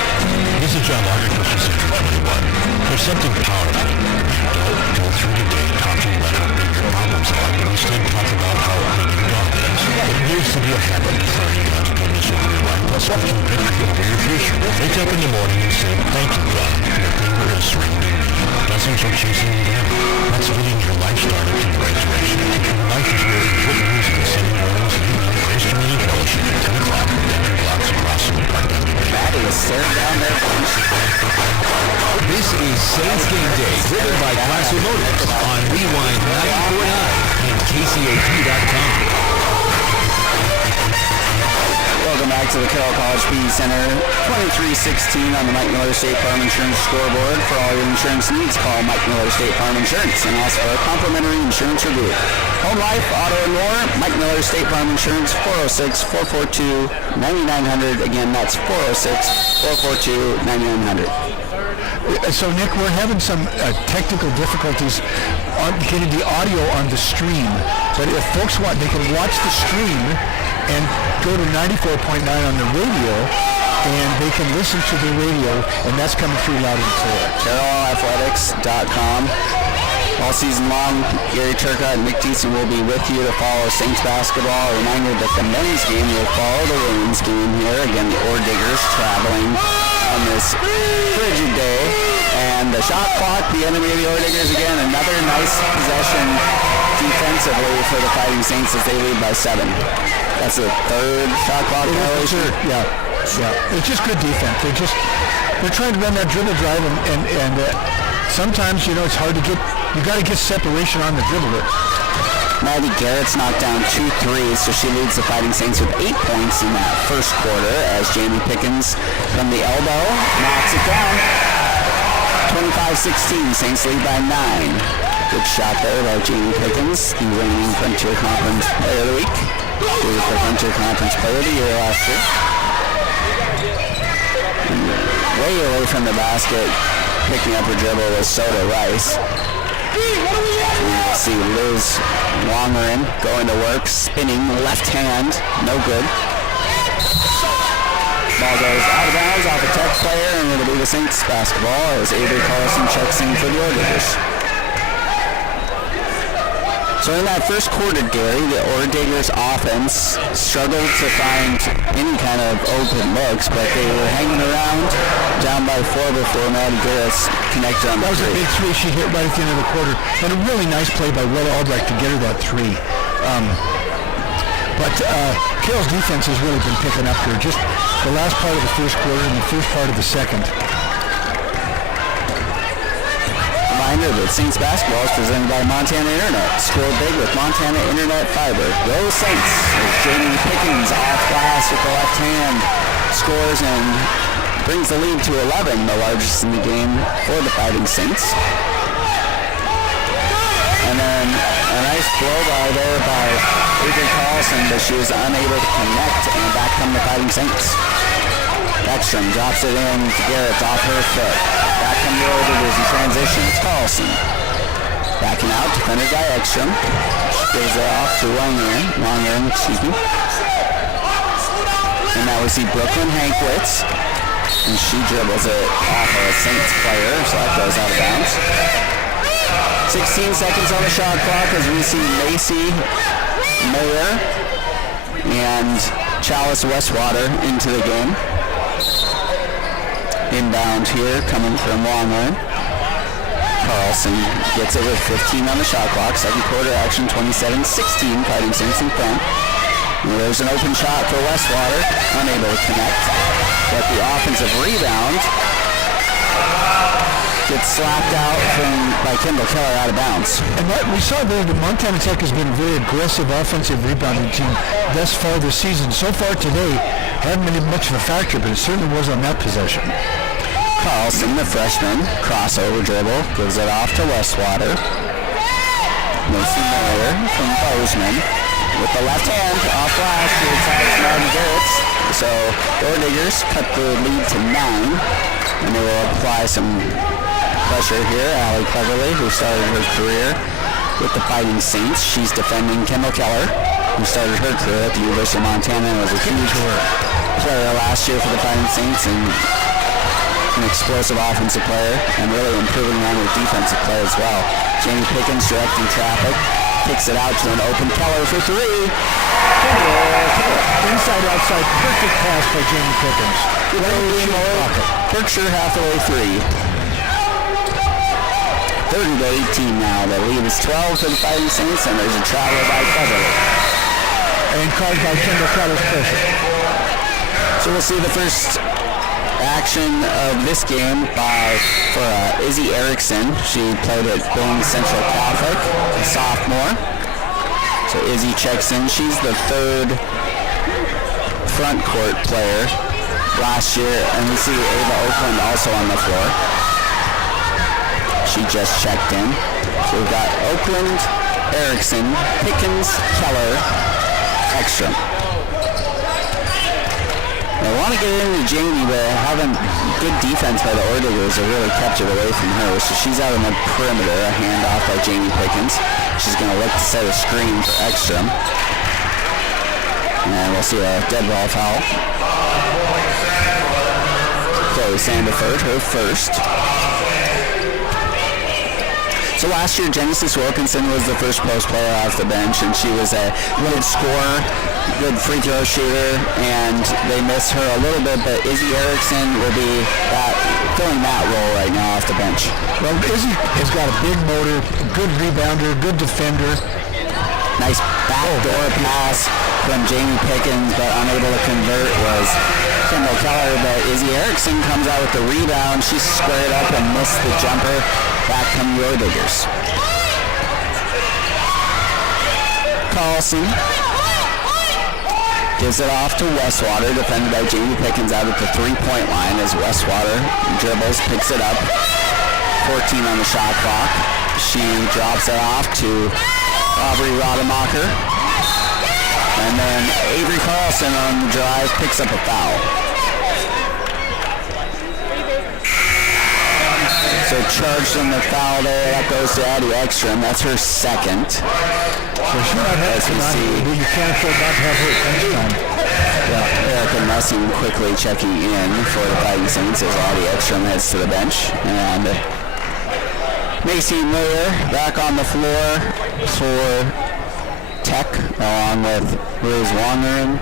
This is John Logic for Century 21. There's something powerful. Don't go through the day talking about how big your problems are, but instead talk about how big your God is. It needs to be a habit of praying out goodness over your life, plus speaking victory over your future. Wake up in the morning and say, thank you, God. Your finger is surrounding me. Blessings are chasing me down. That's getting your life started in the right direction. Your life is where good music and singing rooms and Grace Community Fellowship at 10 o'clock with Denver blocks across the park. Maddie is staring down there. This is Saints Game Day, driven by Class Motors on Rewind 94.9 and KCAP.com. Welcome back to the Carroll College PD Center. 23-16 on the Mike Miller State Farm Insurance scoreboard. For all your insurance needs, call Mike Miller State Farm Insurance and ask for a complimentary insurance review. Home life, auto, and more. Mike Miller State Farm Insurance, 406-442-9900. Again, that's 406-442-9900. So, Nick, we're having some technical difficulties on getting the audio on the stream. But if folks want, they can watch the stream and go to 94.9 on the radio, and they can listen to the radio, and that's coming through loud and clear. CarrollAthletics.com. All season long, Gary Turcotte and Nick Thiessen will be with you to follow Saints basketball. A reminder that the men's game will follow the women's game here. Again, the Diggers traveling on this frigid day. And the shot clock, the enemy of the Diggers again. Another nice possession defensively for the Fighting Saints as they lead by 7. That's the third shot clock violation. Yeah. It's just good defense. They're trying to run that dribble drive, and sometimes, it's hard to get. You got to get separation on the dribbler. Maddie Garrett's knocked down 2 threes, so she leads the Fighting Saints with 8 points in that first quarter as Jamie Pickens from the elbow knocks it down. 25-16, Saints lead by 9. Good shot there by Jamie Pickens, the reigning Frontier Conference Player of the Week. She was the Frontier Conference Player of the Year last year. And way away from the basket, picking up her dribble was Soda Rice. You see Liz Longerin going to work, spinning left hand, no good. Ball goes out of bounds off a Tech player, and it'll be the Saints basketball as Avery Carlson checks in for the Diggers. So in that first quarter, Gary, the Diggers offense struggled to find any kind of open looks, but they were hanging around down by 4 before Maddie Garrett's connected on the 3. That was a big 3 she hit right at the end of the quarter. And a really nice play by Willa Albrecht to get her that 3. But Carroll's defense has really been picking up here. Just the last part of the first quarter and the first part of the second. Reminder that Saints basketball is presented by Montana Internet. Score big with Montana Internet Fiber. Go Saints! As Jamie Pickens off glass with the left hand scores and brings the lead to 11, the largest in the game for the Fighting Saints. And then A nice blow-by there by Adrian Carlson, but she was unable to connect, and back come the Fighting Saints. Ekstrom drops it in to Garrett off her foot. Back come the Oilers in transition. It's Carlson. Backing out, defended by Ekstrom. She gives it off to Longren, excuse me. And now we see Brooklyn Hankwitz. And she dribbles it off a Saints player, so that goes out of bounds. 16 seconds on the shot clock as we see Macy Mayer and Chalice Westwater into the game. Inbound here coming from Longren. Carlson gets it with 15 on the shot clock. Second quarter action, 27-16, Fighting Saints in front. And there's an open shot for Westwater, unable to connect. But the offensive rebound gets slapped out by Kendall Keller out of bounds. And that we saw there that Montana Tech has been a very aggressive offensive rebounding team thus far this season. So far today, hasn't been much of a factor, but it certainly was on that possession. Carlson, the freshman, crossover dribble, gives it off to Westwater. Macy Miller from Bozeman with the left hand off glass to the side of Martin Garretts. So Diggers cut the lead to 9, and they will apply some pressure here. Allie Cleverly, who started her career with the Fighting Saints. She's defending Kendall Keller, who started her career at the University of Montana and was a huge player last year for the Fighting Saints and an explosive offensive player and really improving on her defensive play as well. Jamie Pickens directing traffic, kicks it out to an open Keller for 3. Inside, outside, perfect pass by Jamie Pickens. Berkshire halfway 3. 30-18 now. The lead is 12 for the Fighting Saints, and there's a travel by Cleverly. And caused by Kendall Keller's pressure. So we'll see the first action of this game for Izzy Erickson. She played at Billings Central Catholic, a sophomore. So Izzy checks in. She's the third front court player last year, and we see Ava Oakland also on the floor. She just checked in. So we've got Oakland, Erickson, Pickens, Keller, Ekstrom. I want to get into Jamie, but having good defense by the Ordigers have really kept it away from her. So she's out on the perimeter, a handoff by Jamie Pickens. She's going to look to set a screen for Ekstrom. And we'll see a dead ball foul. Chloe Sandiford, her first. So last year, Genesis Wilkinson was the first post player off the bench, and she was a good scorer, good free throw shooter, and they miss her a little bit, but Izzy Erickson will be filling that role right now off the bench. Well, Izzy has got a big motor, good rebounder, good defender. Nice backdoor pass from Jamie Pickens, but unable to convert was Kendall Keller, but Izzy Erickson comes out with the rebound. She squared up and missed the jumper. Back come your Diggers. Carlson gives it off to Westwater, defended by Jamie Pickens out at the three-point line as Westwater dribbles, picks it up. 14 on the shot clock. She drops it off to Aubrey Rademacher. And then Avery Carlson on the drive picks up a foul. So charged on the foul there. That goes to Addie Ekstrom. That's her second. So she might have but you can't afford not to have her next time. Yeah, Erica Messing quickly checking in for the Fighting Saints as Addie Ekstrom heads to the bench. And Macy Miller back on the floor for Tech, along with Liz Wandering.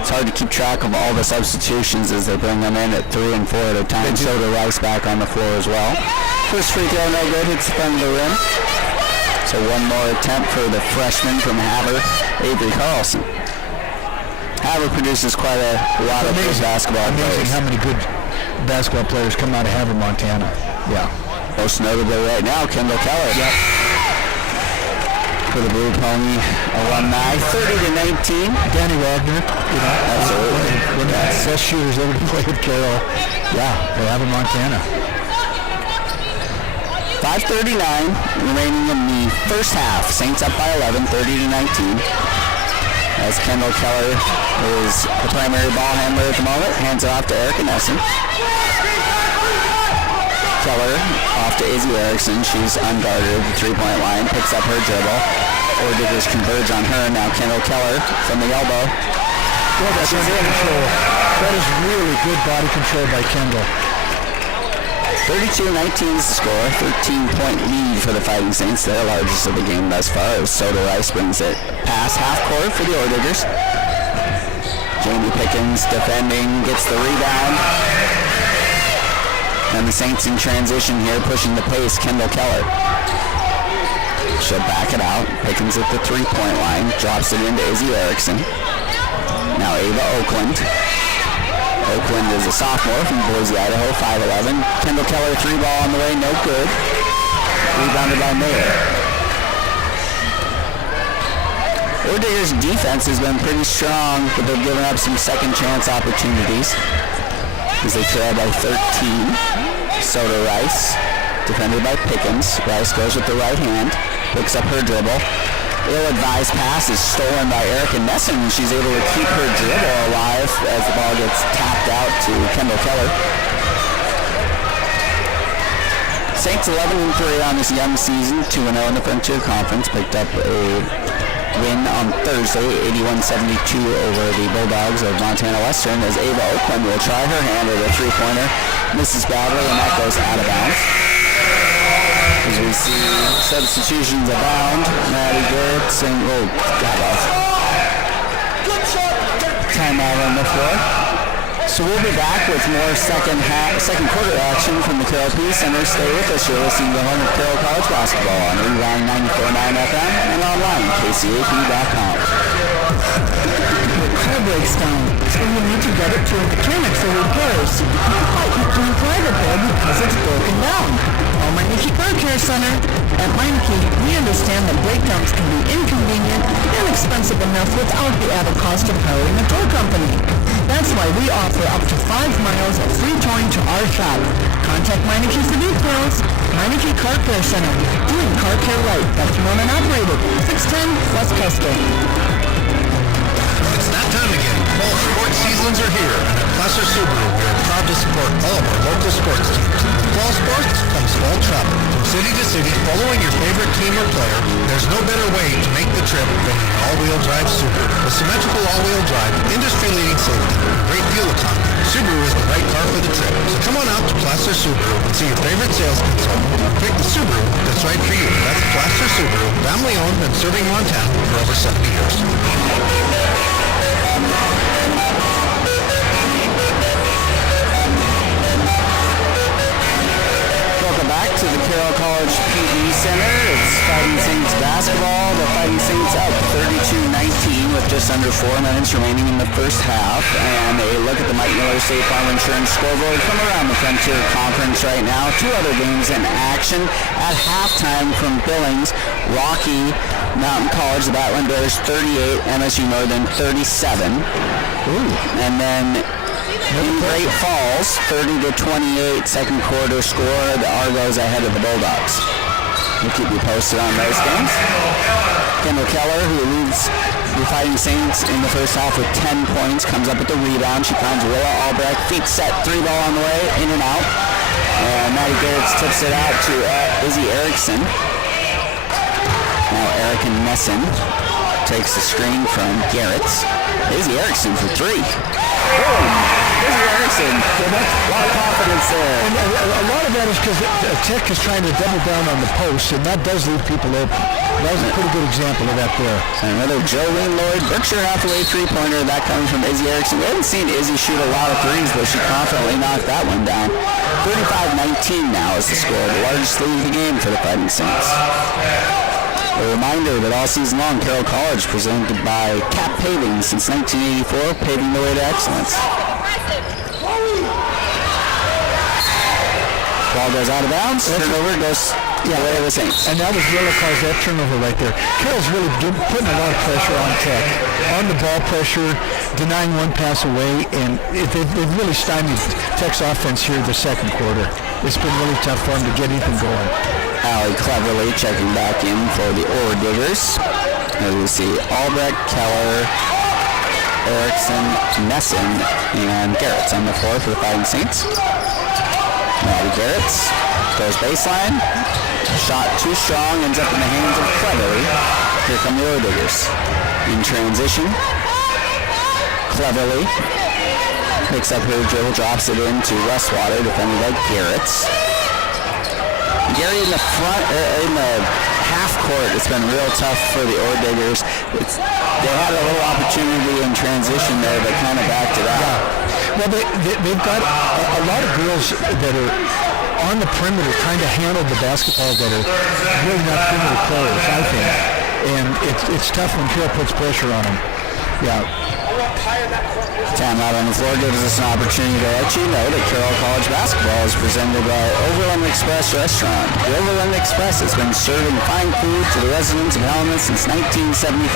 It's hard to keep track of all the substitutions as they bring them in at 3 and 4 at a time. Soda Rice back on the floor as well. First free throw, no good. Hits the front of the rim. So one more attempt for the freshman from Havre, Avery Carlson. Havre produces quite a lot of good basketball players. Amazing how many good basketball players come out of Havre, Montana. Yeah. Most notably right now, Kendall Keller. Yep. For the Blue Pony alumni, 30-19. Danny Wagner, absolutely. One of the best shooters ever to play with Carroll. Yeah, they have in Montana. 5:39 remaining in the first half. Saints up by 11, 30-19. As Kendall Keller is the primary ball handler at the moment, hands it off to Erica Nessen. Keller off to Izzy Erickson. She's unguarded at the three-point line, picks up her dribble. Ordigers converge on her. Now Kendall Keller from the elbow. Well, that's body control. That is really good body control by Kendall. 32-19 is the score. 13-point lead for the Fighting Saints. Their largest of the game thus far as Soda Rice brings it past half court for the Ordigers. Jamie Pickens defending, gets the rebound. And the Saints in transition here, pushing the pace. Kendall Keller. She'll back it out. Pickens at the three-point line. Drops it into Izzy Erickson. Now Ava Oakland. Oakland is a sophomore from Boise, Idaho, 5'11". Kendall Keller, three ball on the way, no good. Rebounded by Mayer. Ordigers' defense has been pretty strong, but they've given up some second chance opportunities as they trail by 13. Soda Rice, defended by Pickens. Rice goes with the right hand, picks up her dribble. Ill-advised pass is stolen by Erica Nessen, and she's able to keep her dribble alive as the ball gets tapped out to Kendall Keller. Saints 11-3 on this young season, 2-0 in the Frontier Conference. Picked up a win on Thursday, 81-72 over the Bulldogs of Montana Western, as Ava Oakland will try her hand at a three-pointer. Misses badly, and that goes out of bounds. As we see substitutions abound, Maddie Gertz and timeout on the floor. So we'll be back with more second quarter action from the Carroll Peace Center. Stay with us. You're listening to home of Carroll College basketball on Rewind 94.9 FM and online KCAP.com. Your car breaks down, so you need to get it to a mechanic for repairs. Why keep doing private there because it's broken down? All Meineke Car Care Center. At Meineke, we understand that breakdowns can be inconvenient and expensive enough without the added cost of hiring a tow company. That's why we offer up to 5 miles of free towing to our shop. Contact Meineke for details. Meineke Car Care Center. Doing car care right. That's owned and operated. 610 West Custer. It's that time again. Fall sports seasons are here, and at Placer Subaru, we are proud to support all of our local sports teams. With fall sports comes fall travel. From city to city, following your favorite team or player, there's no better way to make the trip than an all-wheel drive Subaru. With symmetrical all-wheel drive, industry-leading safety, and great fuel economy, Subaru is the right car for the trip. So come on out to Placer Subaru and see your favorite sales consultant. Pick the Subaru that's right for you. That's Placer Subaru, family-owned and serving Montana for over 70 years. Welcome back to the Carroll College PD Center. It's Fighting Saints basketball. The Fighting Saints up 32-19 with just under 4 minutes remaining in the first half. And a look at the Mike Miller State Farm Insurance scoreboard from around the Frontier Conference right now. 2 other games in action at halftime from Billings. Rocky Mountain College, the Battling Bears 38, MSU Northern 37. And then in Great Falls, 30-28, second quarter score. The Argos ahead of the Bulldogs. We'll keep you posted on those games. Kendall Keller, who leads the Fighting Saints in the first half with 10 points, comes up with the rebound. She finds Willa Albrecht, feet set, 3 ball on the way, in and out. And Maddie Garrett tips it out to Izzy Erickson. Now Erica Nessen takes the screen from Garrett's. Izzy Erickson for 3. Izzy Erickson, a lot of confidence there. And a lot of that is because Tech is trying to double down on the post, and that does leave people open. That was a pretty good example of that there. And another Jolene Lloyd, Berkshire Hathaway three-pointer. That comes from Izzy Erickson. We haven't seen Izzy shoot a lot of threes, but she confidently knocked that one down. 35-19 now is the score, the largest lead of the game for the Fighting Saints. A reminder that all season long, Carroll College presented by Cap Paving since 1984, paving the way to excellence. Ball goes out of bounds. Turnover goes the way of the Saints. And that was really caused that turnover right there. Carroll's really putting a lot of pressure on Tech. On the ball pressure, denying one pass away, and they've really stymied Tech's offense here the second quarter. It's been really tough for them to get anything going. Allie cleverly checking back in for the Ore Diggers. As we see Albrecht, Keller, Erickson, Messin, and Garrett's on the floor for the Fighting Saints. Maddie Garrett's goes baseline. Shot too strong, ends up in the hands of Cleverly. Here come the Ore Diggers. In transition, Cleverly picks up her dribble, drops it into Westwater, defended by Garrett's. Gary in the front, in the half court, it's been real tough for the Ore Diggers. They had a little opportunity in transition there, but kind of backed it out. Yeah. Well, they've got a lot of girls that are on the perimeter trying to handle the basketball that are really not perimeter players, I think. And it's tough when Carroll puts pressure on them. Yeah. Timeout on the floor gives us an opportunity to let you know that Carroll College basketball is presented by Overland Express Restaurant. The Overland Express has been serving fine food to the residents of Helena since 1975.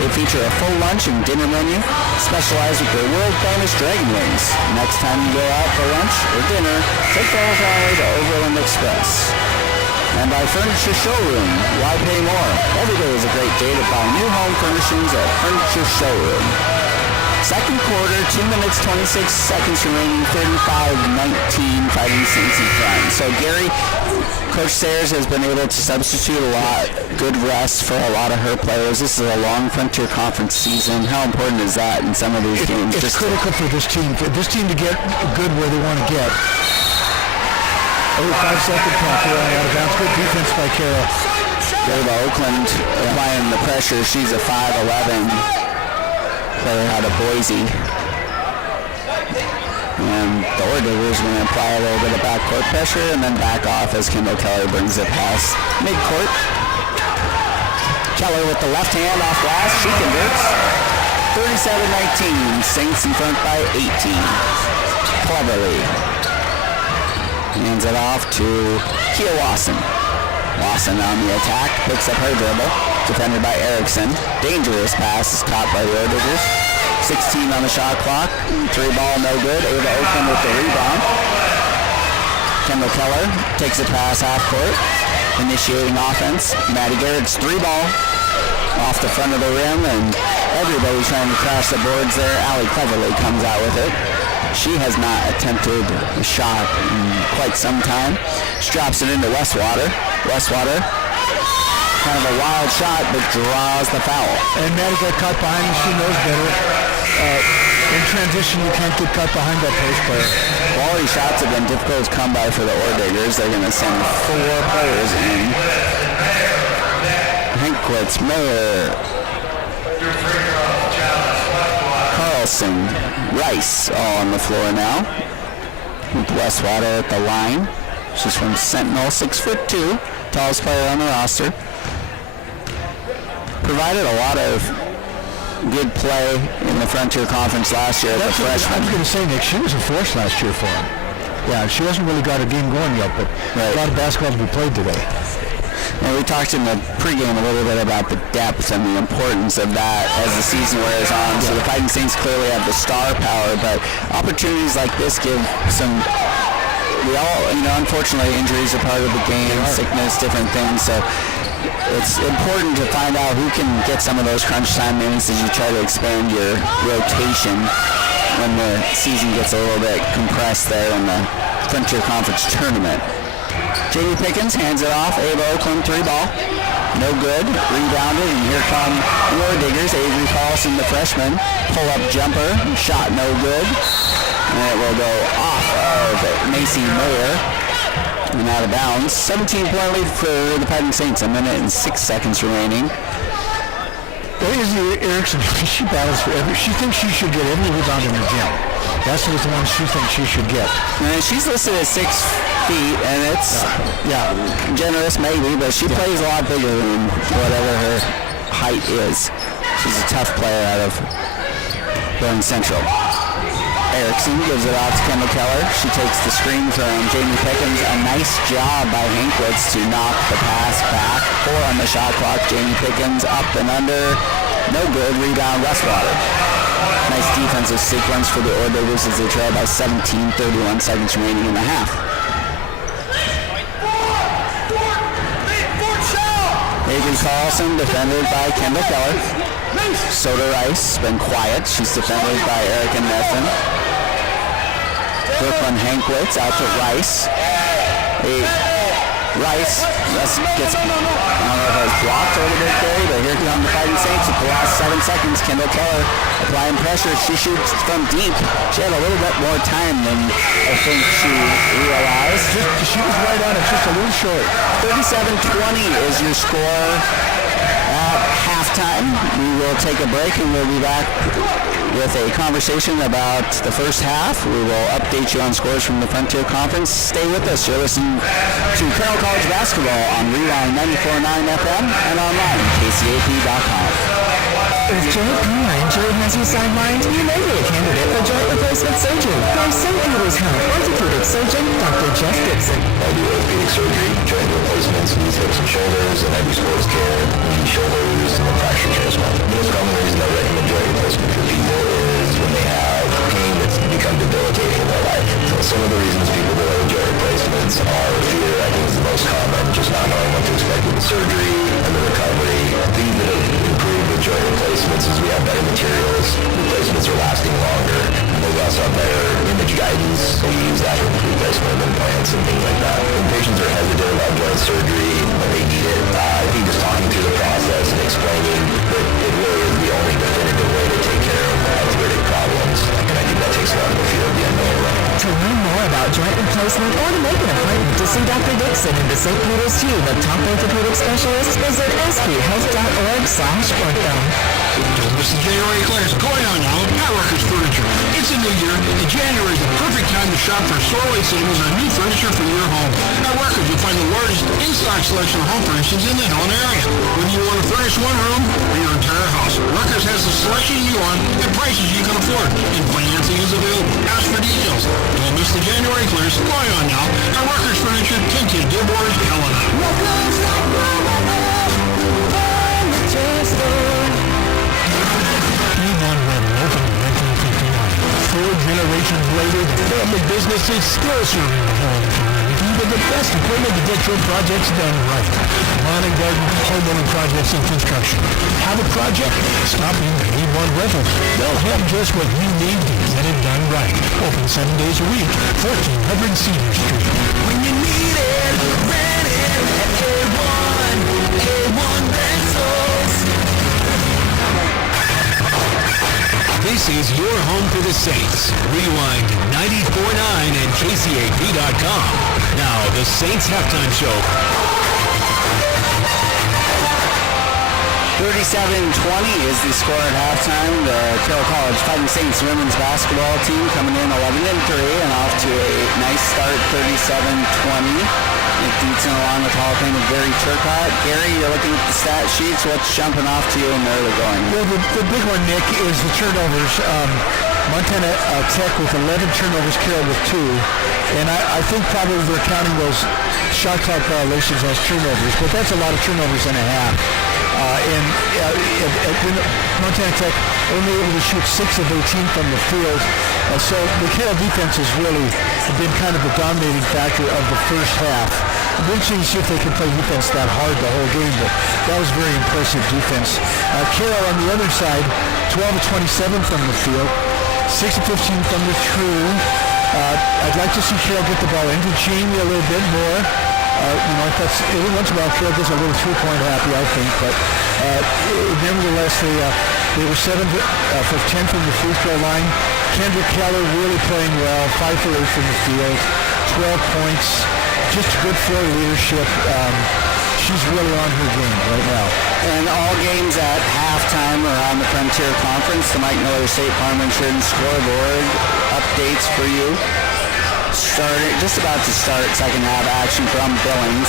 They feature a full lunch and dinner menu, specialized with their world-famous dragon wings. Next time you go out for lunch or dinner, take the whole family to Overland Express. And by Furniture Showroom, why pay more? Every day is a great day to buy new home furnishings at Furniture Showroom. Second quarter, 2 minutes, 26 seconds remaining, 35-19, Fighting Saints in front. So Gary, Coach Sayers has been able to substitute a lot, good rest for a lot of her players. This is a long Frontier Conference season. How important is that in some of these games? It's critical for this team to get good where they want to get. 5-second count there out of bounds. Good defense by Carroll. Ava Oakland applying the pressure. She's a 5'11" player out of Boise. And the Ore Diggers are going to apply a little bit of backcourt pressure and then back off as Kendall Keller brings it past midcourt. Keller with the left hand off glass. She converts. 37-19. Saints in front by 18. Cleverly hands it off to Kia Wasson. Wasson on the attack, picks up her dribble, defended by Erickson. Dangerous pass is caught by the Ore Diggers. 16 on the shot clock. 3 ball, no good. Ava Oakland with the rebound. Kendall Keller takes it past half court, initiating offense. Maddie Garrett's 3 ball off the front of the rim, and everybody trying to crash the boards there. Allie Cleverly comes out with it. She has not attempted a shot in quite some time. She drops it into Westwater. Westwater, kind of a wild shot, but draws the foul. And Maddie got caught behind, and she knows better. In transition, you can't get caught behind that post player. Quality shots have been difficult to come by for the Ore Diggers. They're going to send 4 players in. Hankwitz, Miller, Carlson, Rice all on the floor now. With Westwater at the line. She's from Sentinel, 6'2", tallest player on the roster. Provided a lot of good play in the Frontier Conference last year as a freshman. I was going to say, Nick, she was a force last year for him. Yeah, she hasn't really got a game going yet, but a lot of basketball to be played today. And we talked in the pregame a little bit about the depth and the importance of that as the season wears on. So the Fighting Saints clearly have the star power, but opportunities like this give some, unfortunately injuries are part of the game, sickness, different things. So it's important to find out who can get some of those crunch time minutes as you try to expand your rotation when the season gets a little bit compressed there in the Frontier Conference tournament. Jamie Pickens hands it off. Ava Oakland 3 ball. No good. Rebounded, and here come the Ore Diggers. Avery Carlson, the freshman. Pull-up jumper. Shot no good. And it will go off of Macy Mayer and out of bounds. 17-point lead for the Fighting Saints. 1 minute and 6 seconds remaining. Izzy Erickson, she battles for she thinks she should get every rebound in the gym. That's the one she thinks she should get. And she's listed at 6 feet, and it's generous maybe, but she plays a lot bigger than whatever her height is. She's a tough player out of Burn Central. Erickson gives it off to Kendall Keller. She takes the screen from Jamie Pickens. A nice job by Hankwitz to knock the pass back. 4 on the shot clock. Jamie Pickens up and under. No good. Rebound Westwater. Nice defensive sequence for the Ore Diggers as they trail by 17, 31 seconds remaining in the half. Avery Carlson, defended by Kendall Keller. Soda Rice, been quiet. She's defended by Erica Nesson. Brooklyn Hankwitz out to Rice. Rice gets, I don't know if it was blocked a little bit there, but here come the Fighting Saints with the last 7 seconds. Kendall Keller applying pressure. She shoots from deep. She had a little bit more time than I think she realized. She was right on it, just a little short. 37-20 is your score at halftime. We will take a break and we'll be back with a conversation about the first half. We will update you on scores from the Frontier Conference. Stay with us. You're listening to Carroll College Basketball on Rewind 94.9 FM and online at kcap.com. With joint pain or injury has you sidelined, you may be a candidate for joint replacement surgery from St. Peter's Health orthopedic surgeon Dr. Jeff Gibson. I do orthopedic surgery, joint replacements, knees, hips, and shoulders, and I do sports care, knee, shoulders, and then fracture care as well. The most common reason I recommend joint replacement for people is when they have pain that's become debilitating in their life. So some of the reasons people delay joint replacements are fear, I think is the most common, just not knowing what to expect with the surgery and the recovery. Things that have improved with joint replacements is we have better materials, replacements are lasting longer, and we also have better image guidance, so we use that to improve placement of implants and things like that. When patients are hesitant about joint surgery when they need it, I think just talking through the process and explaining that it really is the only definitive way to take care of arthritic problems, and I think that takes a lot of the fear of the unknown away. To learn more about joint replacement or to make an appointment to see Dr. Dixon and the St. Peter's team of top orthopedic specialists, visit sphealth.org/ortho. Don't miss the January clearance going on now at Powerworkers Furniture. It's a new year, and January is the perfect time to shop for store-wide savings on new furniture for your home. At Workers, you'll find the largest in-stock selection of home furnishings in the Helen area. Whether you want to furnish one room or your entire house, Workers has the selection you want at prices you can afford, and financing is available. Ask for details. Don't miss the January clearance going on now at Workers Furniture, 1010 Gilboa's, Helena. Four generations later, the family business is still serving the home community with the best equipment to get your projects done right. Lawn and garden, homeowner projects, and construction. Have a project? Stop in at A1 Rental. They'll have just what you need to get it done right. Open 7 days a week, 1400 Cedar Street. When you need it, rent it at A1 Rentals. This is your home for the Saints. Rewind 94.9 and kcap.com. Now, the Saints halftime show. 37-20 is the score at halftime. The Carroll College Fighting Saints women's basketball team coming in 11-3 and off to a nice start, 37-20. Nick Dietzen along with Hall of Famer Gary Turcotte. Gary, you're looking at the stat sheets. What's jumping off to you and where they're going? Well, the big one, Nick, is the turnovers. Montana Tech with 11 turnovers, Carroll with 2. And I think probably they're counting those shot clock violations as turnovers, but that's a lot of turnovers and a half. Montana Tech only able to shoot 6 of 18 from the field. So the Carroll defense has really been kind of the dominating factor of the first half. It'll be interesting to see if they can play defense that hard the whole game, but that was very impressive defense. Carroll on the other side, 12 of 27 from the field, 6 of 15 from the true. I'd like to see Carroll get the ball into Jamie a little bit more. Every once in a while Carroll gets a little 3-point happy, I think, but nevertheless, they were 7 for 10 from the free throw line. Kendra Keller really playing well, 5 for 8 from the field, 12 points, just good floor leadership. She's really on her game right now. And all games at halftime are on the Frontier Conference. The Mike Miller State Farm Insurance scoreboard updates for you. Just about to start second half action from Billings.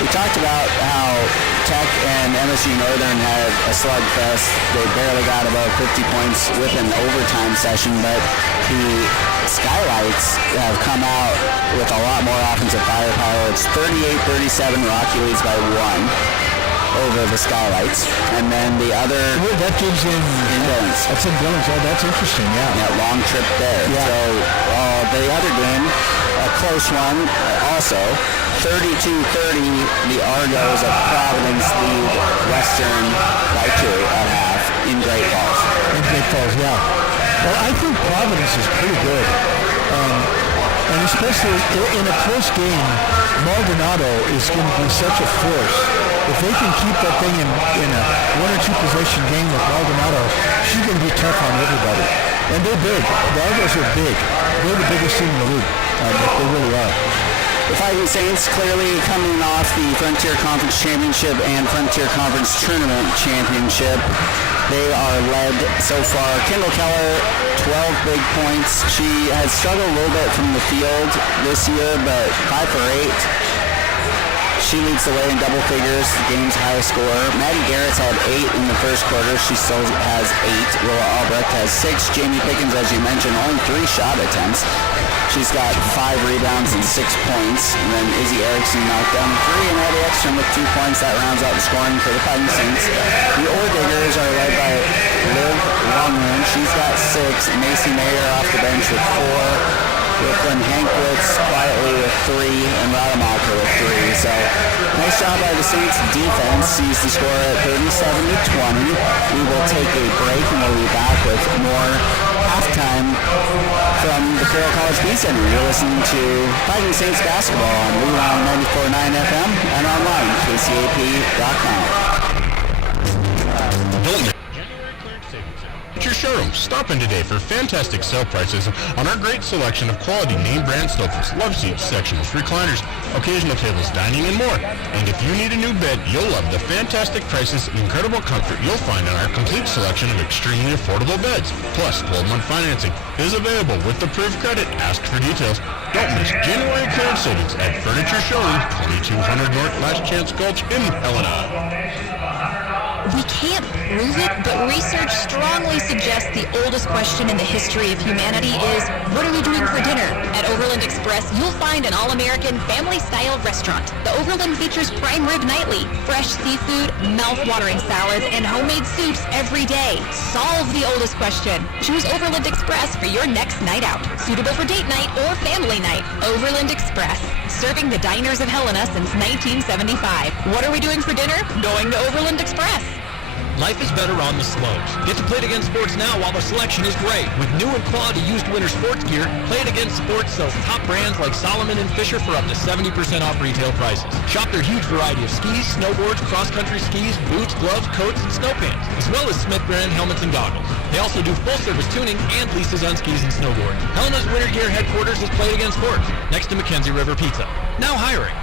We talked about how Tech and MSU Northern had a slugfest. They barely got about 50 points with an overtime session, but the Skylights have come out with a lot more offensive firepower. It's 38-37. Rocky leads by 1 over the Skylights. And then the other... That game's in Billings. That's in Billings. Oh, that's interesting, yeah. That long trip there. Yeah. So the other game, a close one also, 32-30, the Argos of Providence lead Western by 2 at half in Great Falls. In Great Falls, yeah. Well, I think Providence is pretty good. And especially in a close game, Maldonado is going to be such a force. If they can keep that thing in a 1 or 2 possession game with Maldonado, she's going to be tough on everybody. And they're big. The Argos are big. They're the biggest team in the league. They really are. The Fighting Saints clearly coming off the Frontier Conference Championship and Frontier Conference Tournament Championship. They are led so far. Kendall Keller, 12 big points. She has struggled a little bit from the field this year, but 5 for 8. She leads the way in double figures, the game's highest scorer. Maddie Garrett's had 8 in the first quarter. She still has 8. Willa Albrecht has 6. Jamie Pickens, as you mentioned, only 3 shot attempts. She's got 5 rebounds and 6 points. And then Izzy Erickson knocked down 3, and Eddie Ekstrom with 2 points. That rounds out the scoring for the Fighting Saints. The Ordiggers are led by Liv Longman. She's got 6. Macy Mayer off the bench with 4. Brooklyn Hankwitz quietly with 3, and Rademacher with 3. So, nice job by the Saints defense. Sees the score at 37-20. We will take a break, and we'll be back with more halftime from the Carroll College B Center. You're listening to Fighting Saints basketball on Rewind 94.9 FM and online, kcap.com. At your showroom, stop in today for fantastic sale prices on our great selection of quality name brand sofas, love seats, sectionals, recliners, occasional tables, dining, and more. And if you need a new bed, you'll love the fantastic prices and incredible comfort you'll find on our complete selection of extremely affordable beds. Plus, 12-month financing is available with approved credit. Ask for details. Don't miss January clearance savings at Furniture Showroom, 2200 North Last Chance Gulch in Helena. We can't prove it, but research strongly suggests the oldest question in the history of humanity is, what are we doing for dinner? At Overland Express, you'll find an all-American family-style restaurant. The Overland features prime rib nightly, fresh seafood, mouth-watering salads, and homemade soups every day. Solve the oldest question. Choose Overland Express for your next night out. Suitable for date night or family night. Overland Express, serving the diners of Helena since 1975. What are we doing for dinner? Going to Overland Express. Life is better on the slopes. Get to Play It Again Sports now while the selection is great. With new and quality used winter sports gear, Play It Again Sports sells top brands like Solomon and Fisher for up to 70% off retail prices. Shop their huge variety of skis, snowboards, cross-country skis, boots, gloves, coats, and snow pants, as well as Smith brand helmets and goggles. They also do full-service tuning and leases on skis and snowboards. Helena's Winter Gear headquarters is Play It Again Sports, next to Mackenzie River Pizza. Now hiring.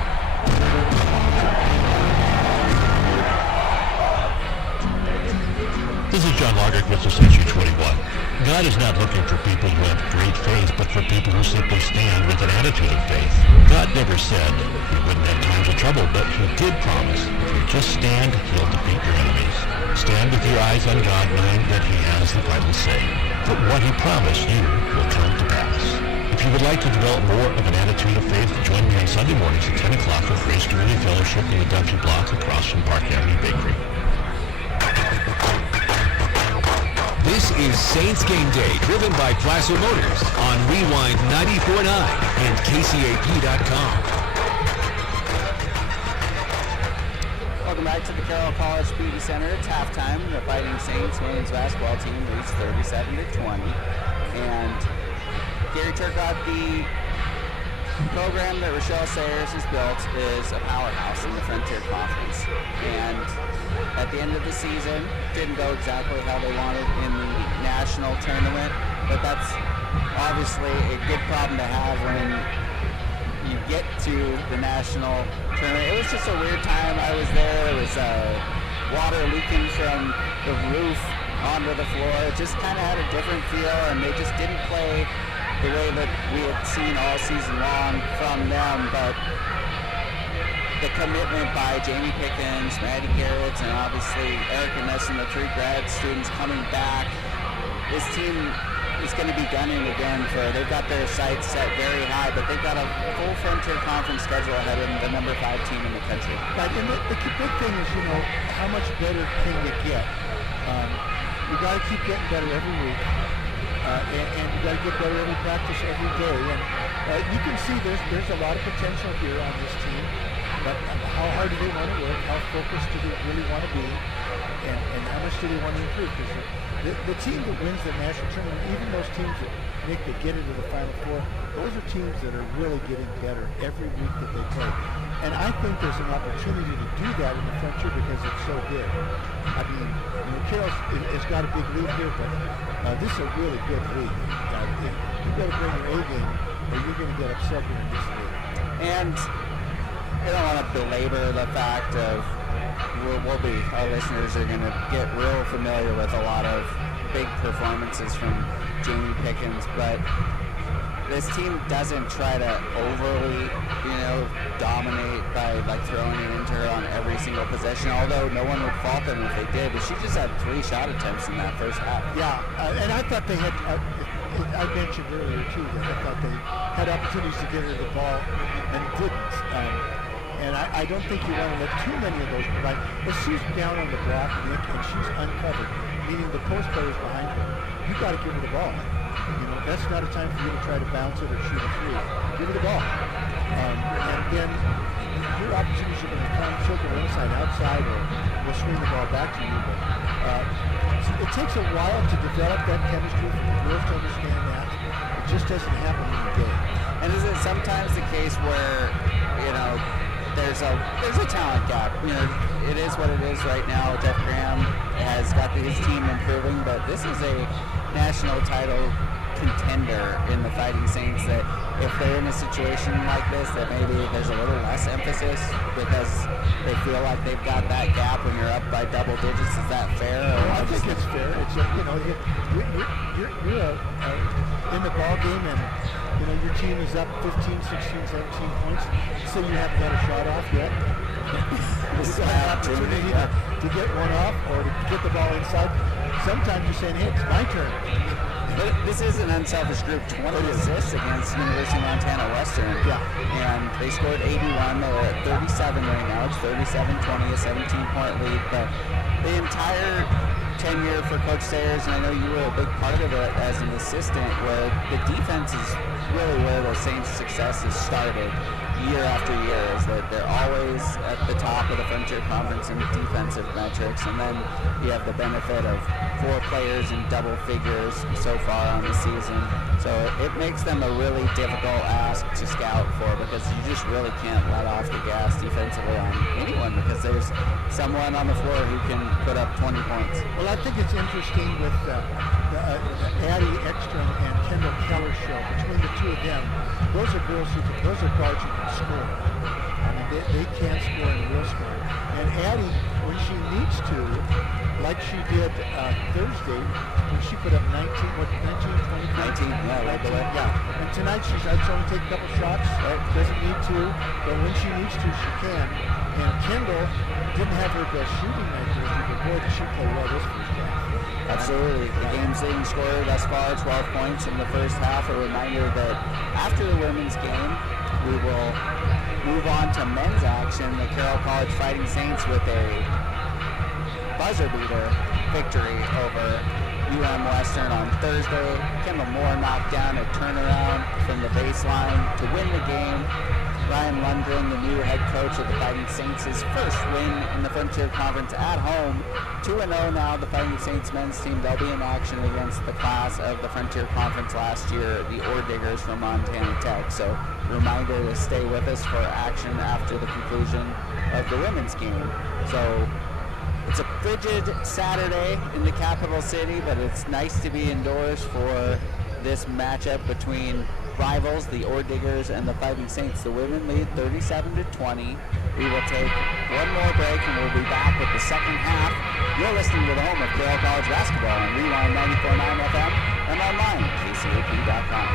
This is John Largick with Essential 21. God is not looking for people who have great faith, but for people who simply stand with an attitude of faith. God never said we wouldn't have times of trouble, but he did promise if you just stand, he'll defeat your enemies. Stand with your eyes on God, knowing that he has the final say. But what he promised you will come to pass. If you would like to develop more of an attitude of faith, join me on Sunday mornings at 10 o'clock for Grace Community Fellowship in the Duffy Block across from Park Avenue Bakery. This is Saints Game Day, driven by Placer Motors on Rewind 94.9 and KCAP.com. Welcome back to the Carroll College Beauty Center. It's halftime. The Fighting Saints women's basketball team leads 37-20. And Gary Turcotte, the program that Rochelle Sayers has built is a powerhouse in the Frontier Conference. And at the end of the season, didn't go exactly how they wanted in the national tournament, but that's obviously a good problem to have when you get to the national tournament. It was just a weird time. I was there. It was water leaking from the roof onto the floor. It just kind of had a different feel, and they just didn't play the way that we had seen all season long from them, but the commitment by Jamie Pickens, Maddie Garrett, and obviously Erica Nesson, the 3 grad students coming back. This team is going to be gunning again they've got their sights set very high, but they've got a full Frontier Conference schedule ahead of them, the number 5 team in the country. Right, and the big thing is, how much better can you get? You got to keep getting better every week. and you got to get better every practice every day. And you can see there's a lot of potential here on this team. But how hard do they want to work? How focused do they really want to be? And how much do they want to improve? Because the team that wins the national tournament, even those teams that get into the Final Four, those are teams that are really getting better every week that they play. And I think there's an opportunity to do that in the Frontier because it's so big. I mean, Carroll has got a big lead here, but this is a really good league. You've got to bring your A game or you're going to get upset here in this league. And I don't want to belabor the fact of our listeners are going to get real familiar with a lot of big performances from Jamie Pickens, but this team doesn't try to overly, dominate by throwing it into her on every single possession, although no one would fault them if they did, but she just had 3 shot attempts in that first half. Yeah, and I thought they had, I mentioned earlier too, that I thought they had opportunities to get her the ball and didn't. And I don't think you want to let too many of those provide. If she's down on the block, Nick, and she's uncovered, meaning the post player's behind her, you got to give her the ball. That's not a time for you to try to bounce it or shoot a three. Give her the ball. And then your opportunities are going to come, she'll go inside, outside, or we'll swing the ball back to you. But it takes a while to develop that chemistry for the girls to understand that. It just doesn't happen in a day. And is it sometimes the case where, there's a talent gap. It is what it is right now. Jeff Graham has got his team improving, but this is a national title contender in the Fighting Saints that if they're in a situation like this, that maybe there's a little less emphasis because they feel like they've got that gap when you're up by double digits. Is that fair? I think it's fair. It's you're in the ball game and your team is up 15, 16, 17 points, so you haven't got a shot off yet. You've got an opportunity to get one off or to get the ball inside. Sometimes you're saying, hey, it's my turn. But this is an unselfish group. 20 assists against University of Montana Western. Yeah. And they scored 81. They're at 37 right now. It's 37-20, a 17-point lead. But the entire tenure for Coach Sayers, and I know you were a big part of it as an assistant, where the defense is really where the Saints' success has started year after year, is that they're always at the top of the Frontier Conference in defensive metrics, and then you have the benefit of 4 players in double figures so far on the season. So it makes them a really difficult ask to scout for because you just really can't let off the gas defensively on anyone because there's someone on the floor who can put up 20 points. Well, I think it's interesting with the Addie Ekstrom and Kendall Keller show. Between the two of them, those are guards who can score. I mean, they can score in real score. And Addie, when she needs to, like she did Thursday, when she put up 19, 20? 19, yeah, right away. Yeah. And tonight she's only take a couple shots, doesn't need to, but when she needs to, she can. And Kendall didn't have her best shooting night Thursday, but boy, did she play well this first half. Absolutely. The game's leading scorer thus far, 12 points in the first half. A reminder that after the women's game, we will move on to men's action. The Carroll College Fighting Saints with a buzzer beater victory over UM Western on Thursday. Kendall Moore knocked down a turnaround from the baseline to win the game. Ryan Lundgren, the new head coach of the Fighting Saints, his first win in the Frontier Conference at home. 2-0 now, the Fighting Saints men's team. They'll be in action against the class of the Frontier Conference last year, the Ore Diggers from Montana Tech. So reminder to stay with us for action after the conclusion of the women's game. So it's a frigid Saturday in the capital city, but it's nice to be indoors for this matchup between rivals, the Ore Diggers and the Fighting Saints. The women lead 37-20. We will take one more break and we'll be back with the second half. You're listening to the home of Carroll College basketball on Rewind 94.9 FM and online at kcap.com.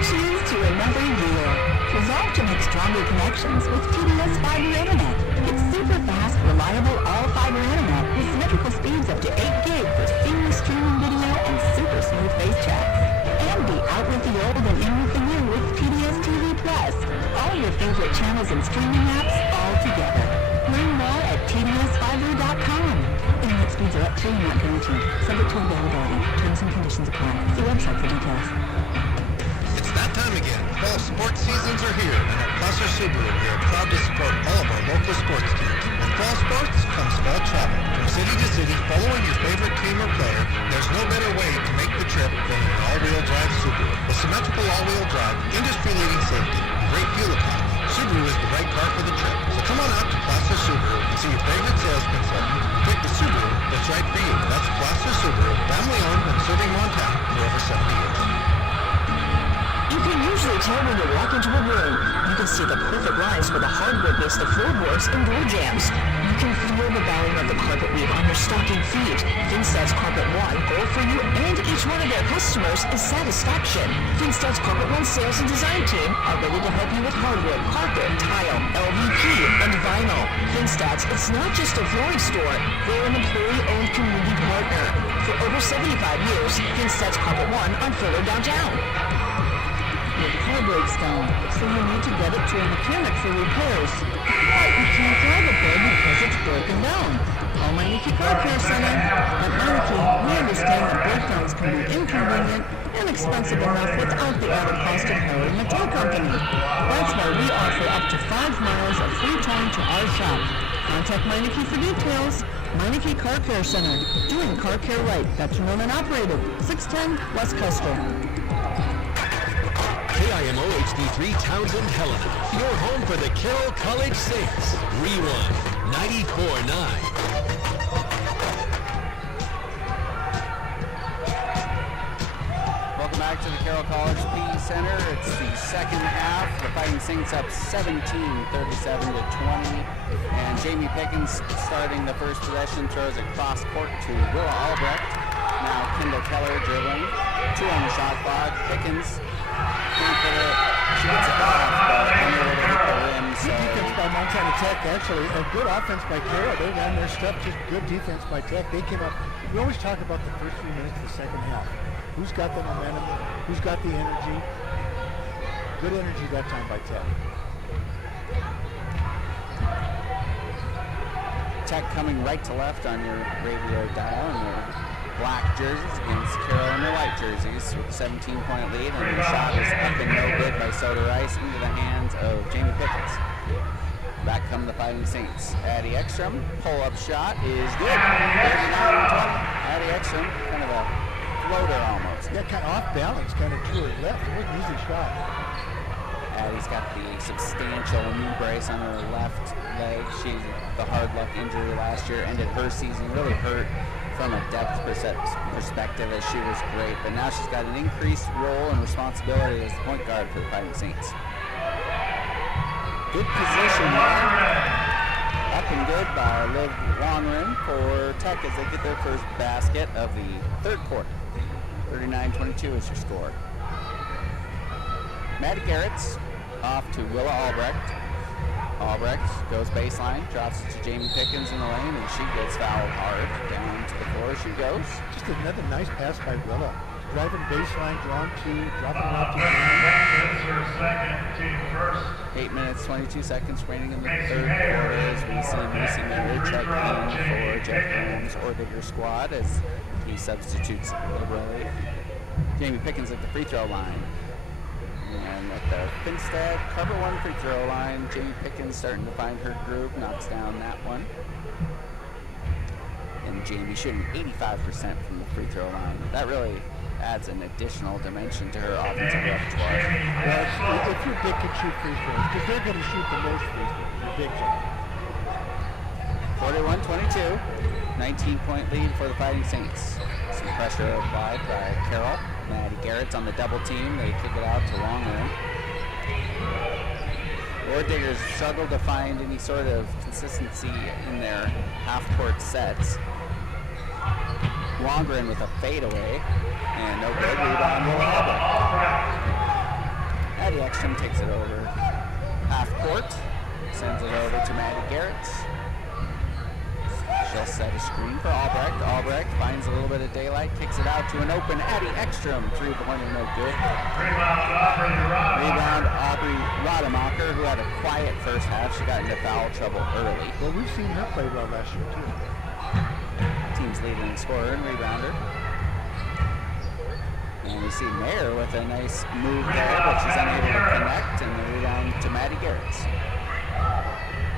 Choose to remember year. Resolve to make stronger connections with TDS Fiber Internet. It's super fast, reliable, all-fiber internet with symmetrical speeds up to 8 gig for seamless streaming video and super smooth face chats. And be out with the old and in with the new with TDS TV Plus. All your favorite channels and streaming apps all together. Learn more at tdsfiber.com. And it's Speeds are up to and not guaranteed. Subject to availability. Terms and conditions apply. See website for details. It's that time again. Fall sports seasons are here, and at Placer Subaru, we are proud to support all of our local sports teams. With fall sports comes fall travel. From city to city, following your favorite team or player, there's no better way to make the trip than an all-wheel drive Subaru. With symmetrical all-wheel drive, industry-leading safety, and great fuel economy, Subaru is the right car for the trip. So come on out to Placer Subaru and see your favorite sales consultant and pick the Subaru that's right for you. That's Placer Subaru, family-owned and serving Montana for over 70 years. You can usually tell when you walk into a room. You can see the perfect lines where the hardwood meets the floorboards and door jams. You can feel the bowing of the carpet weave on your stocking feet. Finstad's Carpet One goal for you and each one of their customers is satisfaction. Finstad's Carpet One sales and design team are ready to help you with hardwood, carpet, tile, LVP, and vinyl. Finstad's, it's not just a flooring store. They're an employee-owned community partner. For over 75 years, Finstad's Carpet One on Fuller downtown. Your car breaks down, so you need to get it to a mechanic for repairs. But you can't drive it there because it's broken down. Call Meineke Car Care Center. At Meineke, we understand that breakdowns can be inconvenient and expensive enough without the added cost of hiring a tow company. That's why we offer up to 5 miles of free time to our shop. Contact Meineke for details. Meineke Car Care Center, doing car care right. Veteran owned and operated, 610 West Custer. KIMO HD3 Townsend Helena, your home for the Carroll College Saints. Rewind 94.9. Welcome back to the Carroll College PE Center. It's the second half. The Fighting Saints up 17, 37-20. And Jamie Pickens starting the first possession, throws it cross court to Willa Albrecht. Now Kendall Keller dribbling. 2 on the shot clock. Pickens can't get it. She gets it off, but unable to hit the rim. So good defense by Montana Tech, actually, and good offense by Carroll. They ran their stuff, just good defense by Tech. They came up. We always talk about the first 3 minutes of the second half. Who's got the momentum? Who's got the energy? Good energy that time by Tech. Tech coming right to left on your radio dial in their black jerseys against Carroll in their white jerseys with a 17-point lead, and the shot is up and no good by Soda Rice into the hands of Jamie Pickens. Back come the Fighting Saints. Addie Ekstrom, pull-up shot is good. 39-20. Addie Ekstrom, kind of a floater almost. Yeah, kind of off balance, kind of to her left. It was an easy shot. Addie's got the substantial knee brace on her left leg. She's the hard luck injury last year ended her season, really hurt from a depth perspective as she was great, but now she's got an increased role and responsibility as the point guard for the Fighting Saints. Good position there. Up and good by Liv Longren for Tech as they get their first basket of the third quarter. 39-22 is your score. Maddie Garrett's off to Willa Albrecht. Albrecht goes baseline, drops it to Jamie Pickens in the lane, and she gets fouled hard. Down to the floor she goes. Just another nice pass by Willa. Driving baseline, drawn two, dropping it off to Jamie. 8 minutes, 22 seconds remaining in the third quarter as we see Macy Miller check in for Jeff Graham's Ordigger squad as he substitutes liberally. Jamie Pickens at the free throw line. And at the Finstad Carpet One free throw line, Jamie Pickens starting to find her groove, knocks down that one. And Jamie shooting 85% from the free throw line. That really adds an additional dimension to her offensive repertoire. Well, if your big can shoot free throws, because they're going to shoot the most free throws, your big can. 41-22, 19-point lead for the Fighting Saints. Some pressure applied by Carroll. Maddie Garrett's on the double team. They kick it out to Longren. Ordiggers struggle to find any sort of consistency in their half-court sets. Longren with a fadeaway, and no good. Rebound will have it. Addie Ekstrom takes it over half-court, sends it over to Maddie Garrett. She'll set a screen for Albrecht. Albrecht finds a little bit of daylight, kicks it out to an open Addie Ekstrom. 3-pointer, no good. Rebound, Aubrey Rademacher, who had a quiet first half. She got into foul trouble early. Well, we've seen her play well last year, too. Team team's leading scorer and rebounder. And we see Mayer with a nice move there, but she's unable to connect, and the rebound to Maddie Garretts.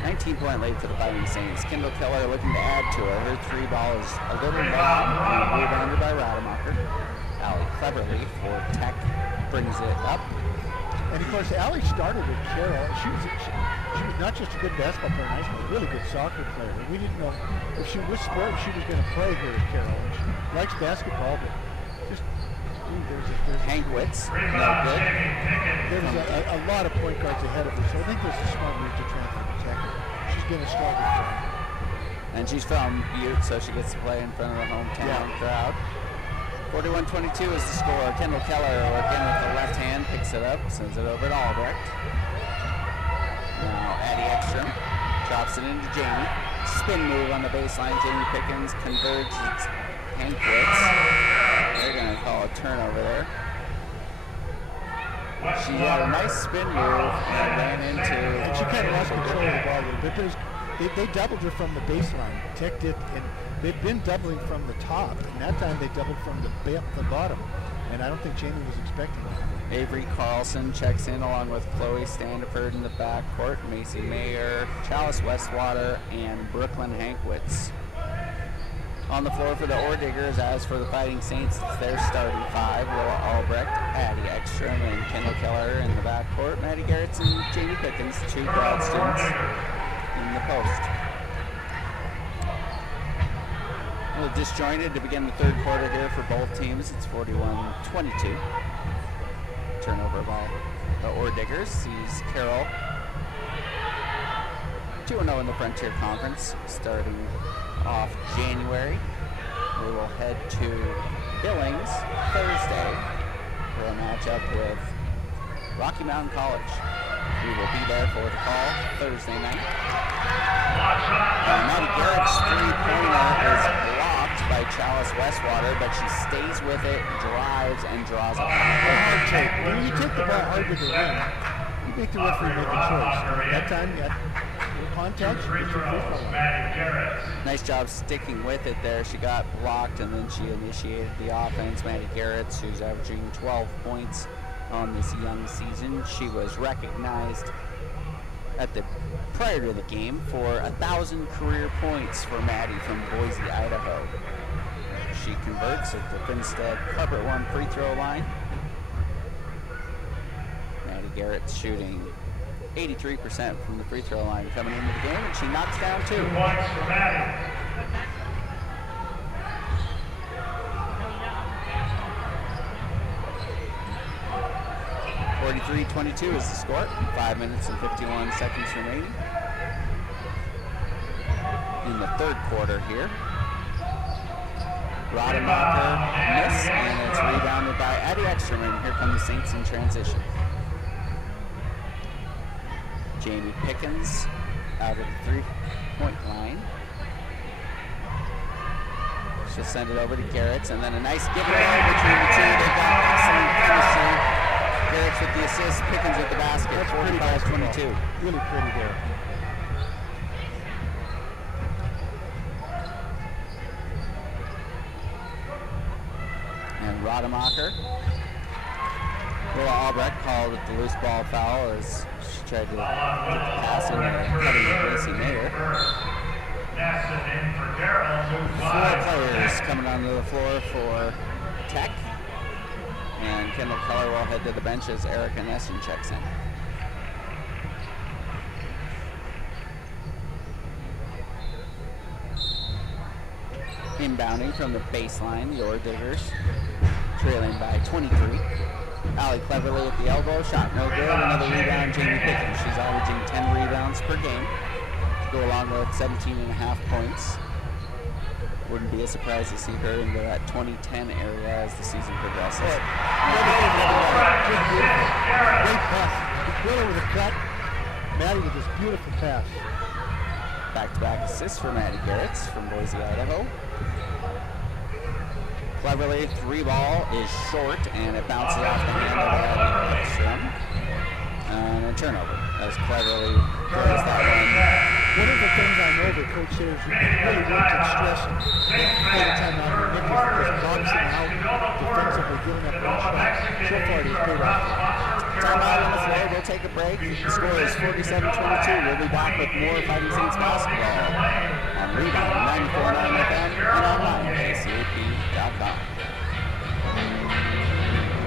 19-point lead for the Fighting Saints. Kendall Keller looking to add to her. Her three ball is a little long, and rebounded by Rademacher. Allie Cleverly for Tech brings it up. And of course, Allie started with Carroll. She was not just a good basketball player in high school, a really good soccer player. We didn't know if she was sport, she was going to play here at Carroll. And she likes basketball, but just there's Hankwitz, no good. There's a lot of point guards ahead of her, so I think there's a smart move to try and protect her. She's going to struggle for her. And she's from Butte, so she gets to play in front of the hometown crowd. 41-22 is the score. Kendall Keller again with the left hand, picks it up, sends it over to Albrecht. Now Addie Ekstrom drops it into Jamie. Spin move on the baseline. Jamie Pickens converges Hankwitz. They're going to call a turnover there. She had a nice spin move and ran into... And she kind of lost control of the ball a little bit. They doubled her from the baseline. Tech did, and they've been doubling from the top. And that time they doubled from the bottom. And I don't think Jamie was expecting that. Avery Carlson checks in along with Chloe Standiford in the backcourt. Macy Mayer, Chalice Westwater, and Brooklyn Hankwitz. On the floor for the Ore Diggers, as for the Fighting Saints, it's their starting five. Willa Albrecht, Addie Ekstrom, and Kendall Keller in the backcourt. Maddie Garretts and Jamie Pickens, two grad students in the post. A little disjointed to begin the third quarter here for both teams. It's 41-22. Turnover by the Ore Diggers sees Carroll 2-0 in the Frontier Conference starting off January. We will head to Billings Thursday for a matchup with Rocky Mountain College. We will be there for the call Thursday night. Maddie Garrett's three-pointer is blocked by Chalice Westwater, but she stays with it, drives, and draws a hard take. When you take the ball hard with the rim, you make the referee make a choice. That time, you had contact, you get your free throw line. Nice job sticking with it there. She got blocked, and then she initiated the offense. Maddie Garretts, who's averaging 12 points on this young season. She was recognized prior to the game for 1,000 career points for Maddie from Boise, Idaho. She converts at the Finstead Carpet One free throw line. Maddie Garrett's shooting 83% from the free throw line coming into the game, and she knocks down two. 43-22 is the score. 5 minutes and 51 seconds remaining in the third quarter here. Rademacher miss, and it's rebounded by Addie Ekstrom, and here come the Saints in transition. Jamie Pickens out of the three-point line. She'll send it over to Garretts, and then a nice giveaway between the two. They've got excellent chemistry. Garretts with the assist, Pickens with the basket. That's 45-22. Really pretty there. And Rademacher. Willa Albrecht called it the loose ball foul as she tried to get the pass into cutting of Macy Mayer. Four players coming onto the floor for Tech. And Kendall Keller will head to the bench as Erica Nesson checks in. Inbounding from the baseline, the Ore Diggers trailing by 23. Allie Cleverly at the elbow, shot no good. Another rebound, Jamie Pickens. She's averaging 10 rebounds per game to go along with 17.5 points. Wouldn't be a surprise to see her into that 2010 area as the season progresses. Great pass. Willa with a cut. Maddie with this beautiful pass. Back-to-back assists for Maddie Garretts from Boise, Idaho. Cleverly, three ball is short, and it bounces off the hand of Addie Ekstrom. And a turnover as Cleverly throws that one One of the things I know that Coach Sayers really worked and stressed before the timeout here, Nick, is boxing out defensively, giving up one shot. So far, it has paid off. Timeout on the floor. We'll take a break. The score is 47-22. We'll be back with more Fighting Saints basketball on Rebound 94.9 FM and online at KCAP.com.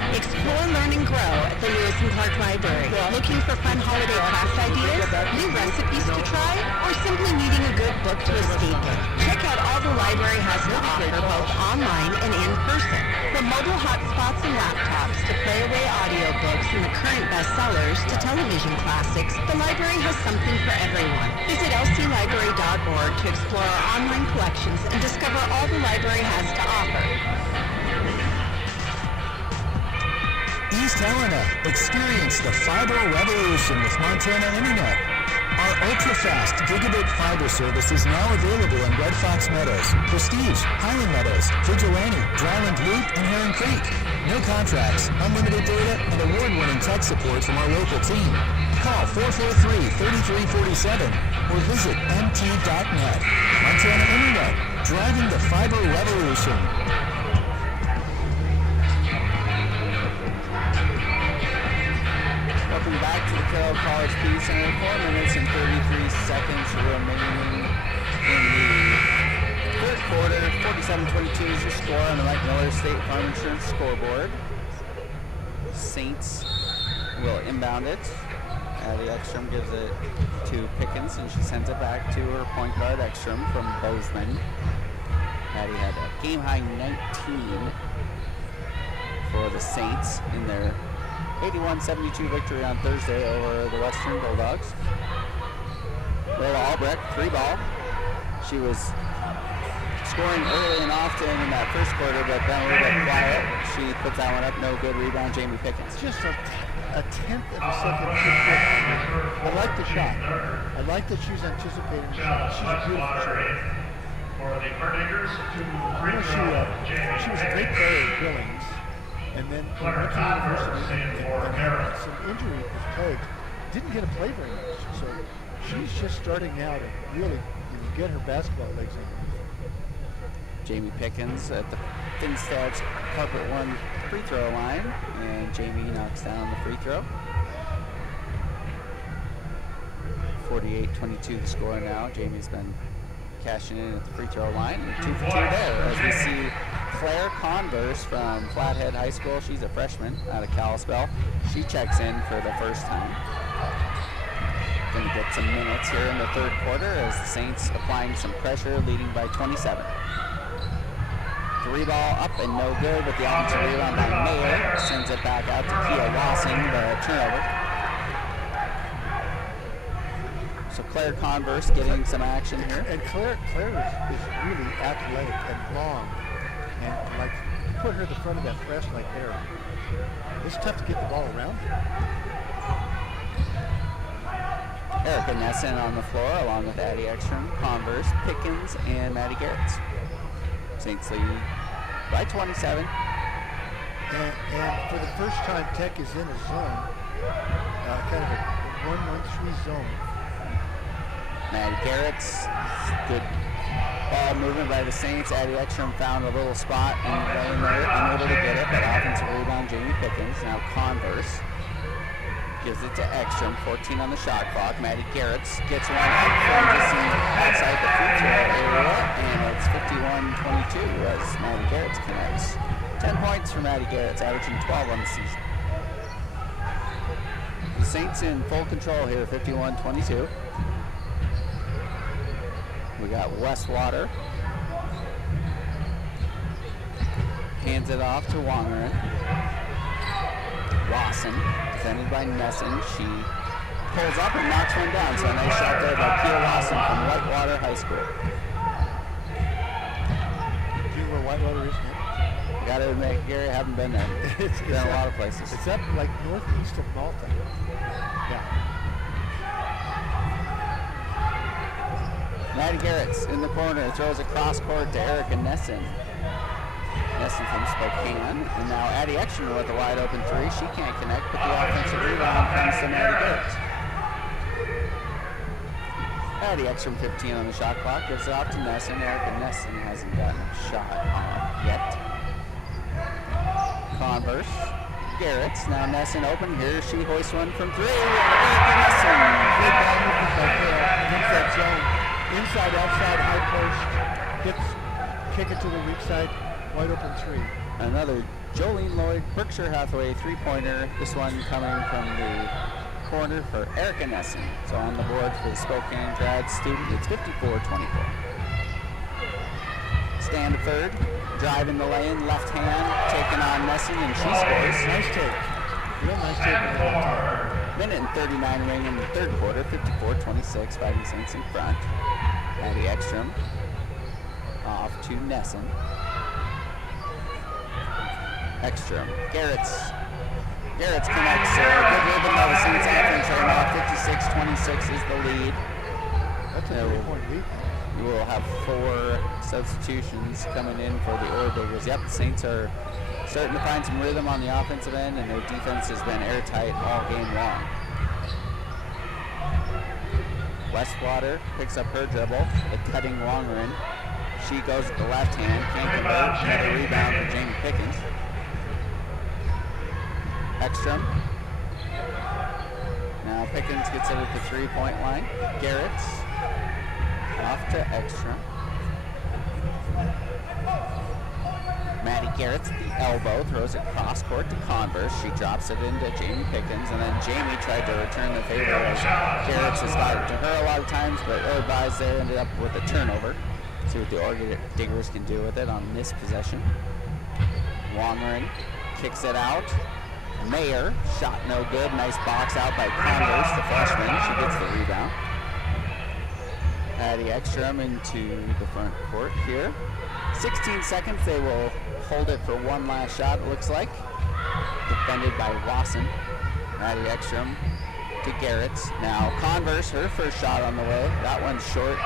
Explore, learn, and grow at the Lewis and Clark Library. Looking for fun holiday craft ideas, new recipes to try, or simply needing a good book to escape in? Check out all the library has to offer both online and in person. From mobile hotspots and laptops to play-away audiobooks and the current bestsellers to television classics, the library has something for everyone. Visit lclibrary.org to explore our online collections and discover all the library has to offer. East Helena, experience the fiber revolution with Montana Internet. Our ultra-fast gigabit fiber service is now available in Red Fox Meadows, Prestige, Highland Meadows, Vigilante, Dryland Loop, and Heron Creek. No contracts, unlimited data, and award-winning tech support from our local team. Call 443-3347 or visit mt.net. Montana Internet, driving the fiber revolution. Welcome back to the Carroll College Peace Center. 4 minutes and 33 seconds remaining in the third quarter. 47-22 is your score on the Mike Miller State Farm Insurance scoreboard. Saints will inbound it. Addie Ekstrom gives it to Pickens, and she sends it back to her point guard Ekstrom from Bozeman. Addie had a game-high 19 for the Saints in their 81-72 victory on Thursday over the Western Bulldogs. Lola Albrecht, 3-ball. She was scoring early and often in that first quarter, but then a little bit quiet. She puts that one up, no good. Rebound, Jamie Pickens. Just a tenth of a second too quick. I like the shot. I like that she's anticipating the shot. She's a beautiful shot. For the Verdigers to she was a great player at Billings, and then went to university and had some injury with plagues. Didn't get to play very much, so she's just starting now to really get her basketball legs in. Jamie Pickens at the Finstad's Carpet 1 free throw line, and Jamie knocks down the free throw. 48-22 the score now. Jamie's been cashing in at the free throw line. And 2 for 2 there as we see Claire Converse from Flathead High School. She's a freshman out of Kalispell. She checks in for the first time. Going to get some minutes here in the third quarter as the Saints applying some pressure, leading by 27. 3-ball up and no good, but the offensive rebound by Mayer sends it back out to Kia Lawson, the turnover. So Claire Converse getting some action here. And Claire is really athletic and long, and like put her at the front of that press like there. It's tough to get the ball around her. Erica Nesson on the floor along with Addie Ekstrom, Converse, Pickens, and Maddie Garrett. Saints lead by 27. And for the first time, Tech is in a zone, kind of a 1-1-3 zone. Maddie Garrett's good ball movement by the Saints. Addie Ekstrom found a little spot and in there, unable to get it, but offensive rebound, Jamie Pickens. Now Converse gives it to Ekstrom, 14 on the shot clock. Maddie Garrett gets one up from just outside the free throw area, and it's 51-22 as Maddie Garrett connects. 10 points for Maddie Garrett, averaging 12 on the season. The Saints in full control here, 51-22. We got Westwater. Hands it off to Wangeren. Lawson, defended by Nesson. She pulls up and knocks one down. So a nice shot there by Kia Lawson from Whitewater High School. Do you know where Whitewater is now? Gotta admit, Gary, I haven't been there. It's been a lot of places. It's up like northeast of Malta. Yeah. Maddie Garrett's in the corner, throws across court to Erica Nesson. Nesson from Spokane, and now Addie Ekstrom with a wide open three. She can't connect, but the offensive rebound comes to Maddie Garrett. Patty Ekstrom 15 on the shot clock. Gives it off to Nesson. Erica Nesson hasn't gotten a shot yet. Converse. Garrett's. Now Nesson open. Here she hoists one from three. Erica Nesson. Good ball movement by Carroll. Hits that zone. Inside, outside, high post. Kick it to the weak side. Wide open three. Another Jolene Lloyd Berkshire Hathaway three-pointer. This one coming from the corner for Erica Nesson. So on the board for the Spokane grad student, it's 54-24. Stand to third, drive in the lane, left hand, taking on Nesson, and she scores. Nice take. Real nice take. Minute and 39 ring in the third quarter, 54-26, Fighting Saints in front. Patty Ekstrom off to Nesson. Ekstrom. Garrett's connects. Good ribbon by the Saints offense right now. 56-26 is the lead. That's a 3-point lead. We will have 4 substitutions coming in for the Ore Diggers. Yep, the Saints are starting to find some rhythm on the offensive end, and their defense has been airtight all game long. Westwater picks up her dribble. The cutting Wongren. She goes with the left hand. Can't convert. Another rebound for Jamie Pickens. Ekstrom. Now Pickens gets it at the three-point line. Garrett's off to Ekstrom. Maddie Garrett's at the elbow, throws it cross court to Converse. She drops it into Jamie Pickens, and then Jamie tried to return the favor as Garrett's has got it to her a lot of times, but ill-advised there, ended up with a turnover. See what the Ore Diggers can do with it on this possession. Wongren kicks it out. Mayer, shot no good. Nice box out by Converse, the freshman. She gets the rebound. Patty Ekstrom into the front court here. 16 seconds, they will hold it for one last shot, it looks like. Defended by Wasson. Patty Ekstrom to Garrett's. Now Converse, her first shot on the way. That one's short.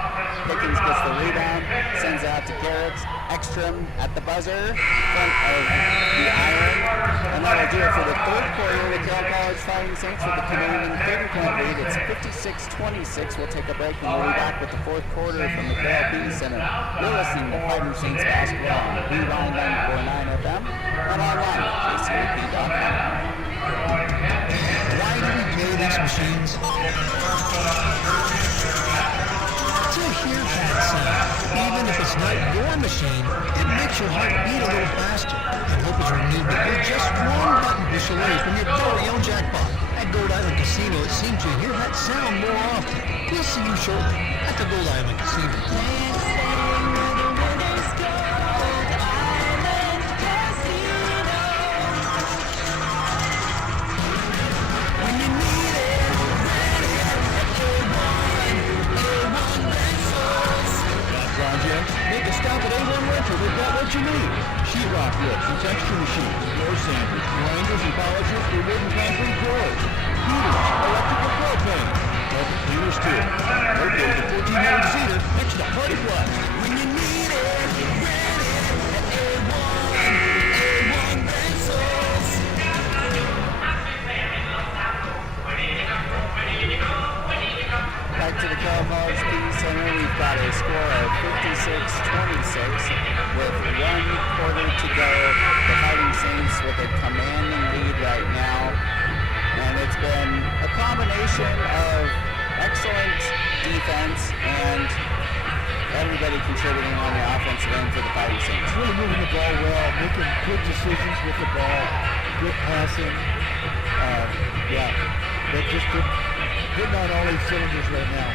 Pickens gets the rebound, sends it out to Garrett's. Ekstrom at the buzzer, front of the iron. And that'll do it for the third quarter. The Carroll College Fighting Saints with the commanding 30-point lead. It's 56-26. We'll take a break and we'll be back with the fourth quarter from the Carroll P Center. You're listening to Fighting Saints basketball on B-Line 94.9 FM and online at kcap.com. Why do we play these machines? To hear that sound, even if it's not your machine, it makes your heart beat a little faster. And hope is renewed that you're just one button push away from your very own jackpot. At Gold Island Casino, it seems you hear that sound more often. We'll see you shortly at the Gold Island Casino. Make a stop at A1 Rental. They've got what you need. Sheetrock lifts and texture machines, door sanders, grinders and polishers for wood and concrete floors, heaters, electrical propane, carpet cleaners too. Located at 1400 Cedar, next to Party Plus. When you need it, you're ready at A1 Rentals. Back to the Carroll College P Center. We've got a score of 56-26 with 1 quarter to go. The Fighting Saints with a commanding lead right now. And it's been a combination of excellent defense and everybody contributing on the offensive end for the Fighting Saints. Really moving the ball well, making good decisions with the ball, good passing. They're just hitting on all 8 cylinders right now.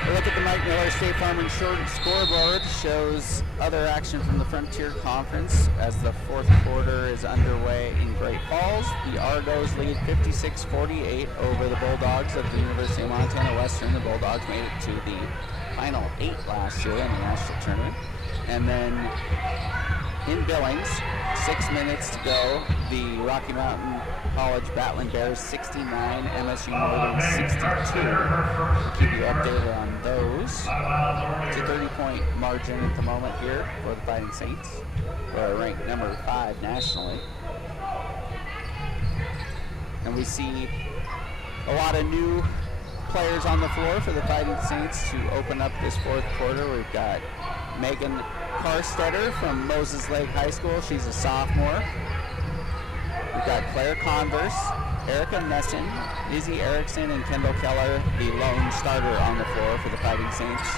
A look at the Mike Miller State Farm Insured scoreboard shows other action from the Frontier Conference as the fourth quarter is underway in Great Falls. The Argos lead 56-48 over the Bulldogs of the University of Montana Western. The Bulldogs made it to the Final 8 last year in the national tournament. And then in Billings, 6 minutes to go, the Rocky Mountain College Battling Bears 69, MSU Northern 62. We'll keep you updated on those. It's a 30-point margin at the moment here for the Fighting Saints, who are ranked number 5 nationally. And we see a lot of new players on the floor for the Fighting Saints to open up this fourth quarter. We've got Megan Karstetter from Moses Lake High School. She's a sophomore. We've got Claire Converse, Erica Nesson, Izzy Erickson, and Kendall Keller, the lone starter on the floor for the Fighting Saints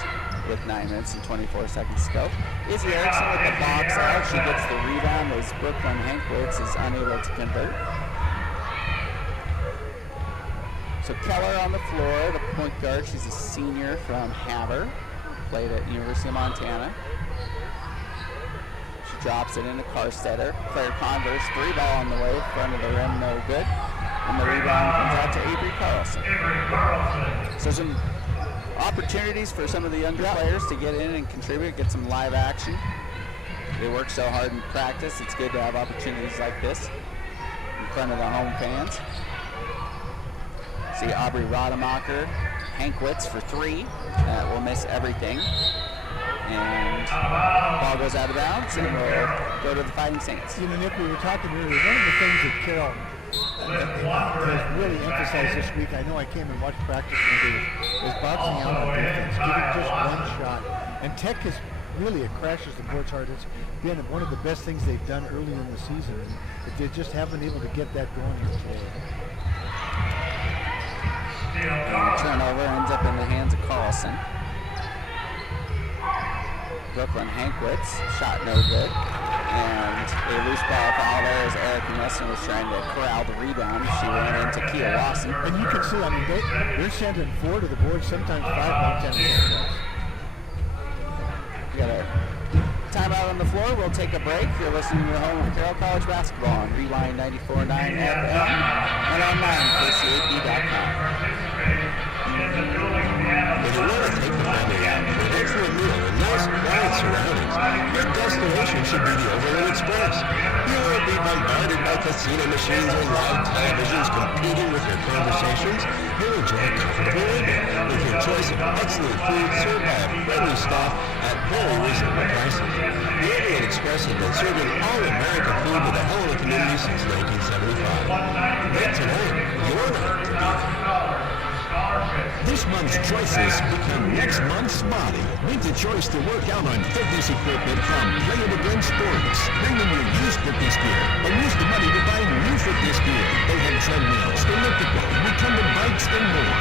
with 9 minutes and 24 seconds to go. Izzy Erickson with the box out. She gets the rebound as Brooklyn Hankwitz is unable to convert. So Keller on the floor, the point guard. She's a senior from Havre, played at University of Montana. She drops it into Karstetter. Claire Converse, 3-ball on the way, front of the rim, no good. And the rebound comes out to Avery Carlson. So some opportunities for some of the younger players to get in and contribute, get some live action. They work so hard in practice. It's good to have opportunities like this in front of the home fans. See Aubrey Rademacher, Hankwitz for 3. That will miss everything. And ball goes out of bounds and will go to the Fighting Saints. You know, Nick, we were talking earlier, one of the things that Carroll has really emphasized this week, I know I came and watched practice Monday, is boxing out on defense, giving just one shot. And Tech has really, it crashes the boards hard. It's been one of the best things they've done early in the season. And they just haven't been able to get that going here today. And the turnover ends up in the hands of Carlson. Brooklyn Hankwitz, shot no good. And a loose ball foul there as Erica Nesson was trying to corral the rebound. She ran into Kia Lawson. And you can see, I mean, they're sending 4 to the board, sometimes 5, 10 times. We got a timeout on the floor. We'll take a break. You're listening to the home of Carroll College basketball on Rewind 94.9 FM and online KCAP.com. If you want to take the family out for an excellent meal in nice, quiet surroundings, your destination should be the Overland Express. You won't be bombarded by casino machines or live televisions competing with your conversations. You'll enjoy comfortable living with your choice of excellent food served by a friendly staff at very reasonable prices. The Overland Express has been serving all-American food with a hell of a community since 1975. Make tonight your night to be. This month's choices become next month's body. Make the choice to work out on fitness equipment from Play It Again Sports. Bring in your used fitness gear and use the money to buy new fitness gear. They have treadmills, elliptical, recumbent bikes, and more.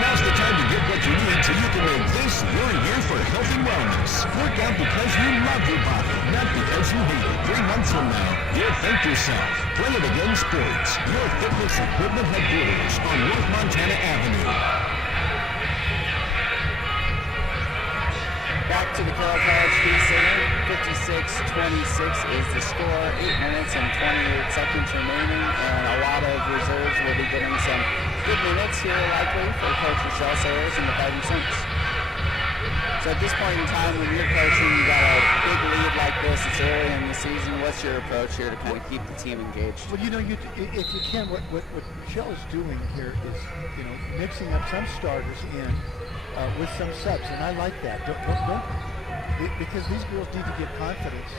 Now's the time to get what you need so you can make this your year for health and wellness. Work out because you love your body, not because you hate it. 3 months from now, you'll thank yourself. Play It Again Sports, your fitness equipment headquarters on North Montana Avenue. Back to the Carroll College Fee Center. 56-26 is the score. 8 minutes and 28 seconds remaining, and a lot of reserves will be getting some good minutes here likely for Coach Michelle Sayers and the Fighting Saints. So at this point in time, when you're coaching, you got a big lead like this. It's early in the season. What's your approach here to kind of keep the team engaged? Well, you know, if you can, what Michelle is doing here is, you know, mixing up some starters in with some subs, and I like that. Don't because these girls need to get confidence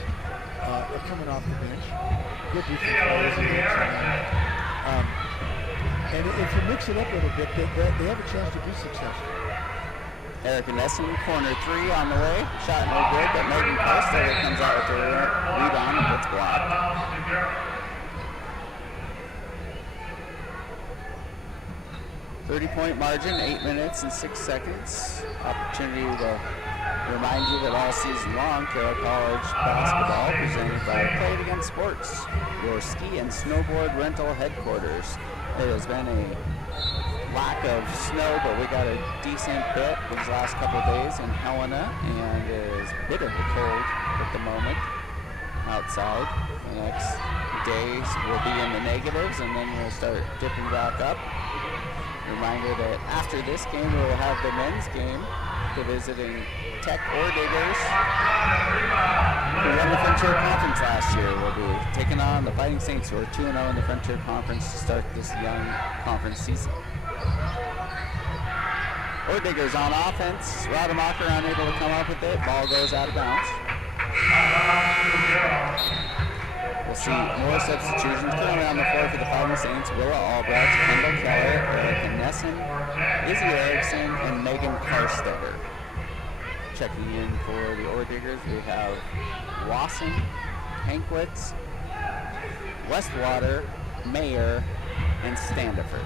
coming off the bench. Good defense players and if you mix it up a little bit, they have a chance to be successful. Erica Nesson, corner 3 on the way. Shot no good, but Megan Karstetter comes out with the rebound and gets blocked. 30-point margin, 8 minutes and 6 seconds. Opportunity to remind you that all season long, Carroll College basketball presented by Play It Again Sports, your ski and snowboard rental headquarters. It has been a lack of snow, but we got a decent bit these last couple of days in Helena, and it is bitterly cold at the moment outside. The next days will be in the negatives, and then we'll start dipping back up. Reminder that after this game, we will have the men's game to visiting Tech or Diggers, who won the Frontier Conference last year. We'll be taking on the Fighting Saints, who are 2-0 in the Frontier Conference to start this young conference season. Or Diggers on offense. Rademacher unable to come up with it. Ball goes out of bounds. We'll see more substitutions currently on the floor for the Fighting Saints. Willa Albrecht, Kendall Keller, Erica Nessen, Izzy Erickson, and Megan Karstetter. Checking in for the Orediggers, we have Wasson, Hankwitz, Westwater, Mayer, and Standiford.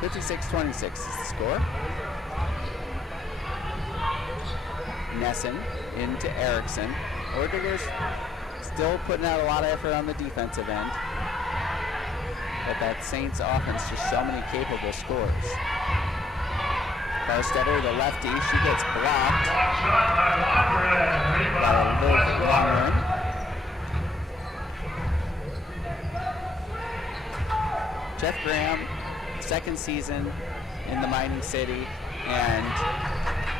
56-26 is the score. Nessen into Erickson. Orediggers still putting out a lot of effort on the defensive end. But that Saints offense just so many capable scores. Karstetter, the lefty, she gets blocked by Liv Longren. Jeff Graham, second season in the mining city, and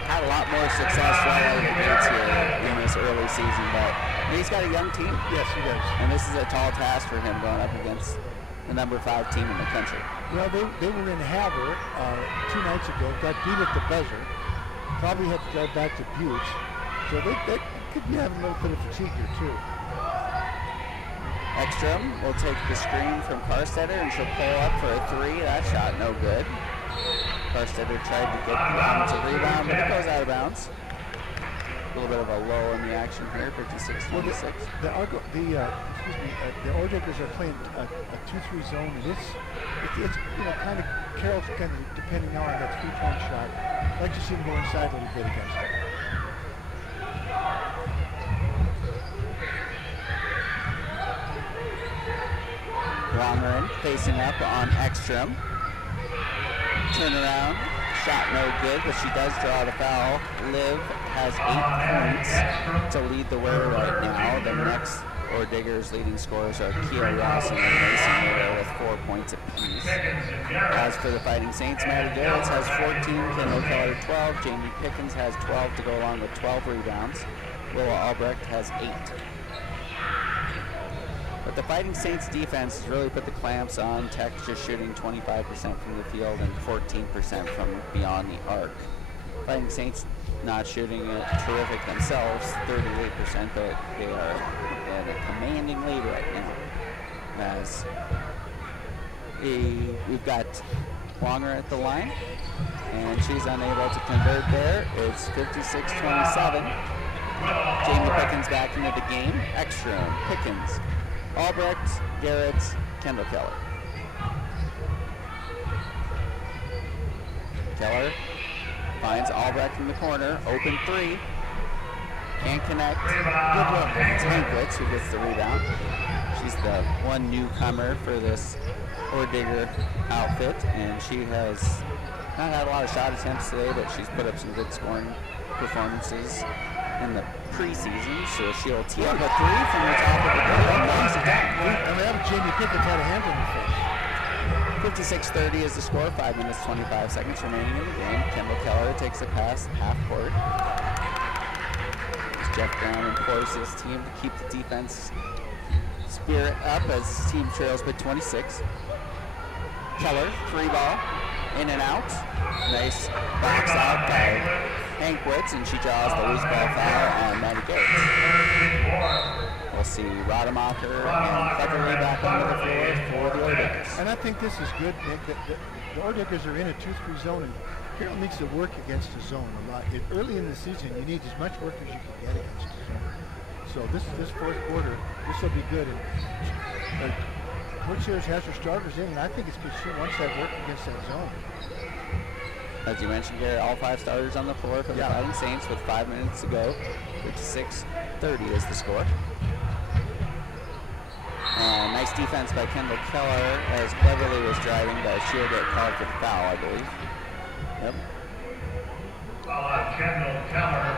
had a lot more success right out of the gates here in this early season, but he's got a young team. Yes, he does. And this is a tall task for him going up against the number 5 team in the country. Well, they were in Havre 2 nights ago, got beat at the buzzer, probably had to go back to Buttes, so they could be having a little bit of fatigue here too. Ekstrom will take the screen from Karstetter, and she'll pull up for a 3. That shot no good. Karstetter tried to get the offensive rebound, but it goes out of bounds. A little bit of a lull in the action here, 56-26. Well, the Orediggers are playing a 2-3 zone, and it's kind of Carroll's kind of depending on that 3-point shot. I'd like to see him go inside a little bit against it. Longren facing up on Ekstrom. Turn around, shot no good, but she does draw the foul. Liv has 8 points to lead the way right now. The next Orediggers leading scorers are Kia Ross and Mason Miller with 4 points apiece. As for the Fighting Saints, Maddie Garretts has 14, Kendall Keller 12, Jamie Pickens has 12 to go along with 12 rebounds. Willa Albrecht has 8. But the Fighting Saints defense has really put the clamps on. Tech just shooting 25% from the field and 14% from beyond the arc. Fighting Saints not shooting it terrific themselves, 38%, but they are in a commanding lead right now. As we've got Longer at the line, and she's unable to convert there. It's 56-27. Jamie Pickens back into the game. Ekstrom, Pickens, Albrecht, Garretts, Kendall Keller. Keller finds Albrecht in the corner. Open 3. Can't connect. Good look. It's Hankwitz who gets the rebound. She's the one newcomer for this Ordigger outfit, and she has not had a lot of shot attempts today, but she's put up some good scoring performances in the preseason, so she'll tee up a 3 from the top of the goal. Nice attack. And that Jamie Pickens had a hand on the face. 56-30 is the score, 5 minutes, 25 seconds remaining in the game. Kendall Keller takes a pass, half court. As Jeff Brown employs his team to keep the defense spirit up as his team trails by 26. Keller, 3 ball, in and out. Nice box out by Hankwitz, and she draws the loose ball foul on Maddie Garretts. We'll see Rademacher and Cleverly back onto the floor for the Orediggers. And I think this is good, Nick. The Orediggers are in a 2-3 zone, and Carroll needs to work against the zone a lot. Early in the season, you need as much work as you can get against the zone. So this fourth quarter, this will be good. And Coach Sears has her starters in, and I think it's because she wants that work against that zone. As you mentioned, Garrett, all 5 starters on the floor for the Fighting Saints with 5 minutes to go. 56-30 is the score. Nice defense by Kendall Keller as Cleverly was driving, but she'll get called for the foul, I believe. Yep. Kendall Keller.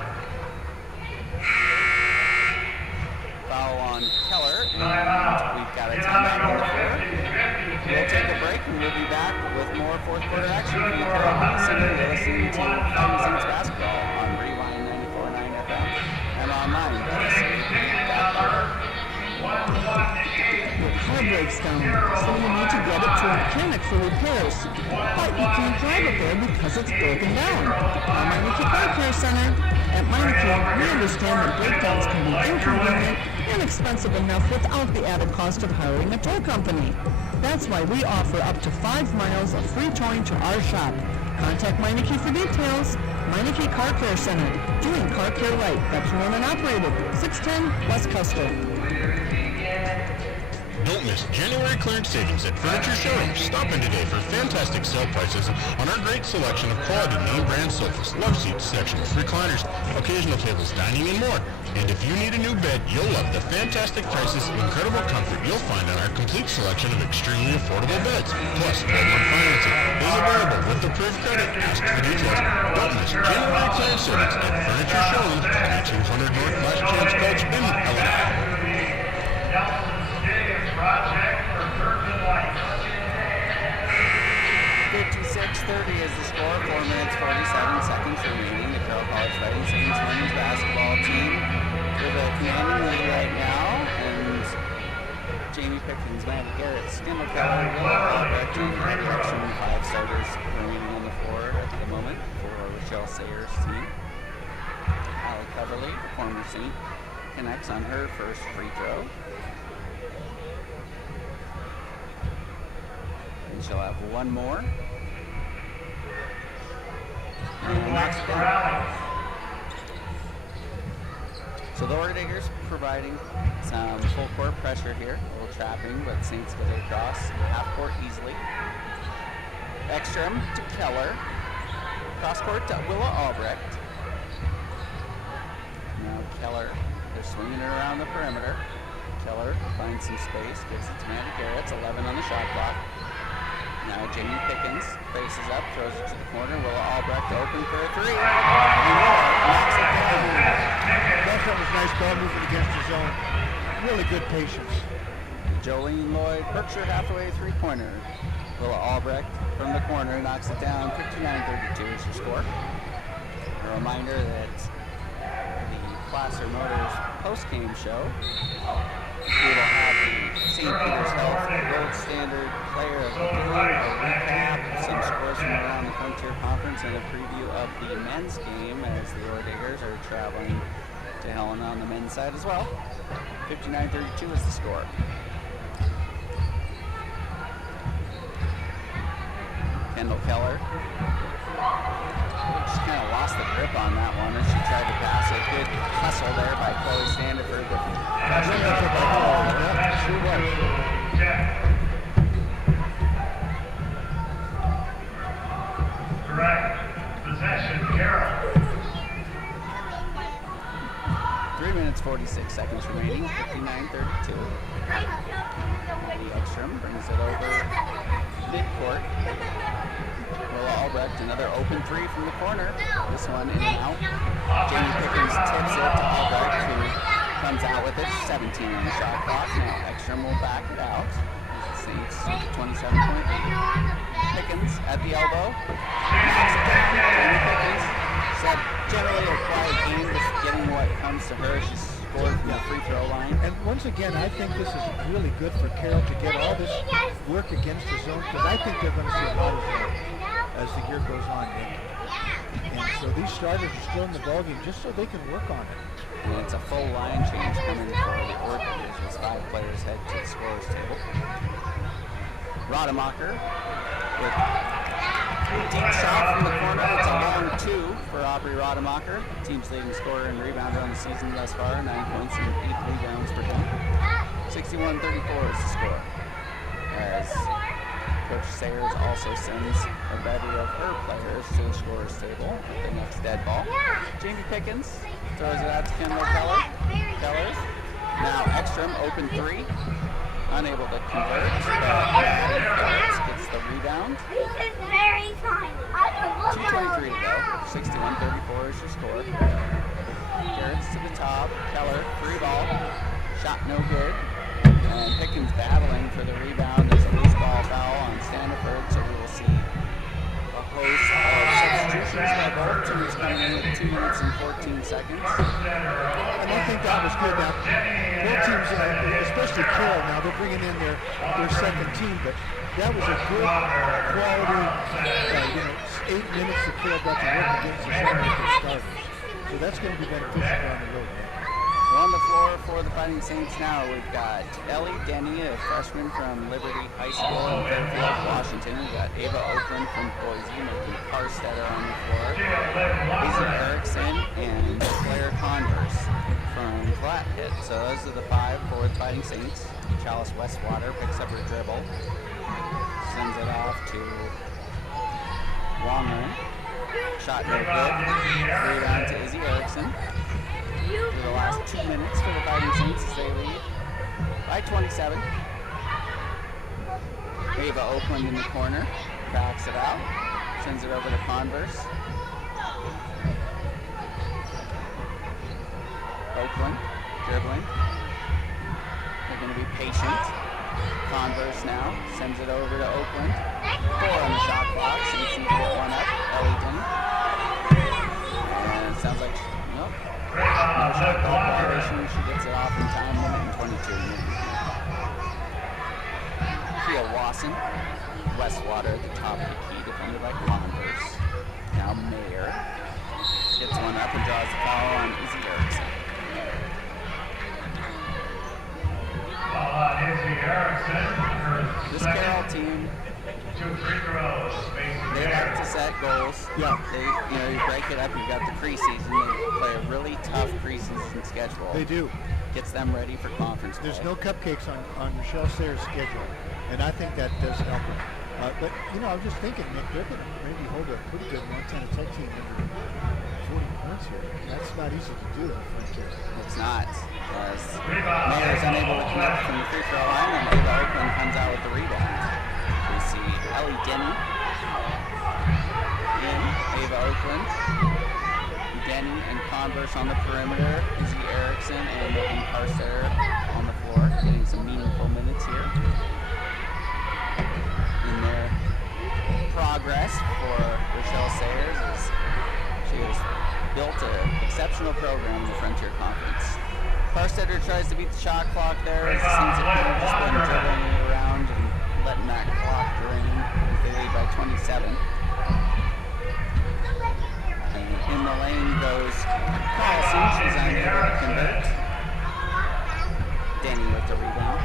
Foul on Keller, and we've got a timeout on the floor. We'll take a break, and we'll be back with more fourth quarter action from the Carroll Mining City. You're listening to Fighting Saints basketball on Rewind 94.9 FM and online at SCA.com. Your car breaks down, so you need to get it to a mechanic for repairs. But you can't drive it there because it's broken down. Our Mining Car Care Center. At Meineke, we understand that breakdowns can be inconvenient and expensive enough without the added cost of hiring a tow company. That's why we offer up to 5 miles of free towing to our shop. Contact Meineke for details. Meineke Car Care Center, doing car care right. That's owned and operated, 610 West Custer. Don't miss January clearance savings at Furniture Showroom. Stop in today for fantastic sale prices on our great selection of quality name brand sofas, love seats, sections, recliners, occasional tables, dining, and more. And if you need a new bed, you'll love the fantastic prices and incredible comfort you'll find on our complete selection of extremely affordable beds. Plus, home financing is available with approved credit. Ask for details. Don't miss January clearance savings at Furniture Showroom, 2200 North Last Chance Gulch in Illinois. Project for Curtain Lights. 56-30 is the score. 4 minutes, 47 seconds remaining. The Carroll College Fighting Saints women's basketball team with a commanding lead right now. And Jamie Pickens, Maddie Garrett, Kendall Keller, Will Albrecht, and Extrem, 5 starters remaining on the floor at the moment for Rochelle Sayers' team. Allie Coverly, the former Saint, connects on her first free throw. And she'll have one more. And knocks it down. So the Orediggers providing some full court pressure here. A little trapping, but Saints get it across half court easily. Ekstrom to Keller. Cross court to Willa Albrecht. Now Keller, they're swinging it around the perimeter. Keller finds some space, gives it to Maddie Garrett. It's 11 on the shot clock. Now Jamie Pickens faces up, throws it to the corner. Willa Albrecht open for a 3. And Willa knocks it down. That was nice ball movement against the zone. Really good patience. Jolene Lloyd, Berkshire halfway three-pointer. Willa Albrecht from the corner knocks it down. 59-32 is your score. A reminder that the Placer Motors post-game show, we will have the St. Peter's Health Gold Standard Player of the Game, a recap, some scores from around the Frontier Conference, and a preview of the men's game as the Orediggers are traveling to Helena on the men's side as well. 59-32 is the score. Kendall Keller. She kind of lost the grip on that one as she tried to pass it. Good hustle there by Chloe Standiford. Correct. Possession, Carroll. 3 minutes, 46 seconds remaining. 59-32. Ekstrom brings it over midcourt. Willa Albrecht, another open 3 from the corner. This one in and out. Jamie Pickens tips it to Albrecht, who comes out with it. 17 on the shot clock. Now Ekstrom will back it out. Saints 27-point lead. Pickens at the elbow. Knocks it down. Jamie Pickens said generally a quiet game, just getting what comes to her. She scored from the free throw line. And once again, I think this is really good for Carroll to get all this work against the zone, because I think they're going to see a lot of zone as the year goes on, Nick. And so these starters are still in the ballgame just so they can work on it. And it's a full line change coming for the Orediggers as 5 players head to the scorer's table. Rademacher with a deep shot from the corner. It's a long 2 for Aubrey Rademacher. Team's leading scorer and rebounder on the season thus far. 9 points and 8 rebounds per game. 61-34 is the score. As Coach Sayers also sends a bevy of her players to the scorer's table at the next dead ball. Jamie Pickens throws it out to Kendall Keller. Now Ekstrom, open 3. Unable to convert. Phillips gets the rebound. 2:23 to go. 61-34 is your score. Garrett's to the top. Keller, 3 ball. Shot no good. And Pickens battling for the rebound. There's a loose ball foul on Standiford, so we will see a host of substitutions by both teams coming in with 2 minutes and 14 seconds. And I think that was good. Now, both teams, especially Carroll, now they're bringing in their second team, but that was a good quality, 8 minutes that Carroll got to work against the zone with their starters. So that's going to be beneficial down the road. So on the floor for the Fighting Saints now, we've got Ellie Denny, a freshman from Liberty High School in Fairfield, Washington. We've got Ava Oakland from Boise, Megan Carstetter on the floor, Izzy Erickson, and Claire Converse from Flathead. So those are the 5 for the Fighting Saints. Chalice Westwater picks up her dribble, sends it off to Wongren. Shot no good. Rebound to Izzy Erickson. For the last 2 minutes for the Fighting Saints as they lead by 27. Ava Oakland in the corner, backs it out, sends it over to Converse. Oakland dribbling. They're going to be patient. Converse now sends it over to Oakland. 4 on the shot clock, so she can get one up. Ellington. And it sounds like nope. No shot clock violation. She gets it off in time, 1:22 minutes. Kia Wasson, Westwater at the top of the key, defended by Converse. Now Mayer gets one up and draws the foul on Izzy Erickson. This Carroll team, 2 free throws. they like to set goals. Yeah. They, you break it up. You've got the preseason. They play a really tough preseason schedule. They do. Gets them ready for conference play. There's no cupcakes on Michelle Sayers' schedule, and I think that does help her. But, I was just thinking, Nick, they're going to maybe hold a pretty good Montana Tech team under 40 points here. That's not easy to do on the front end. It's not. As Mayer is unable to connect from the free throw line, and Ava Oakland comes out with the rebound. We see Ellie Denny in, Ava Oakland, Denny and Converse on the perimeter, Izzy Erickson and Megan Carstetter on the floor, getting some meaningful minutes here in their progress for Rochelle Sayers as she has built an exceptional program in the Frontier Conference. Carstetter tries to beat the shot clock there. It seems to have just been dribbling it around and letting that clock drain. They lead by 27. And in the lane goes Carlson. She's unable to convert. Denny with the rebound.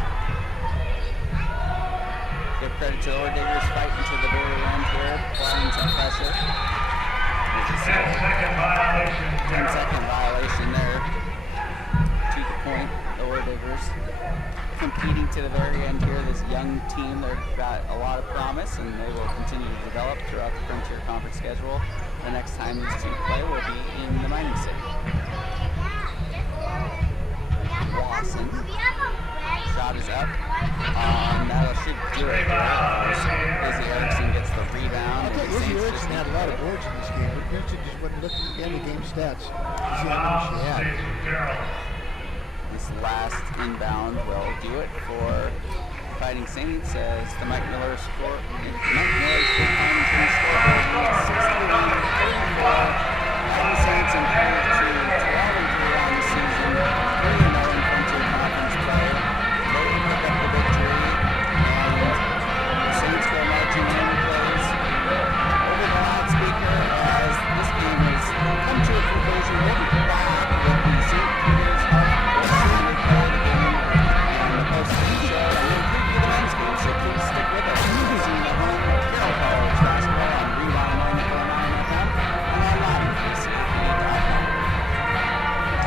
Give credit to the Orediggers fighting to the very end here, applying some pressure. There's a 10-second violation there. To the point, the Orediggers competing to the very end here. This young team, they've got a lot of promise, and they will continue to develop throughout the Frontier Conference schedule. The next time these two play will be in the mining city. Lawson. Shot is up. That should do it there. Izzy Erickson gets the rebound. I thought Izzy Erickson had a lot of boards in this game, but Vincent just wasn't looking at the game stats to see how many she had. This last inbound will do it for Fighting Saints as the Mike Miller score. Mike Miller's full-time team scoreboard is 61-34. Fighting Saints improved to 12-3 on the season, 3-0 in Frontier Conference play. They pick up the victory, and the Saints go marching in plays over the loudspeaker as this game has come to a conclusion. We'll be back with the St. Peter's and the post-game show, and we'll preview the men's game, so please stick with us. You're using the home Carroll College basketball on Rewind 94.9 FM and online at KCFA.com.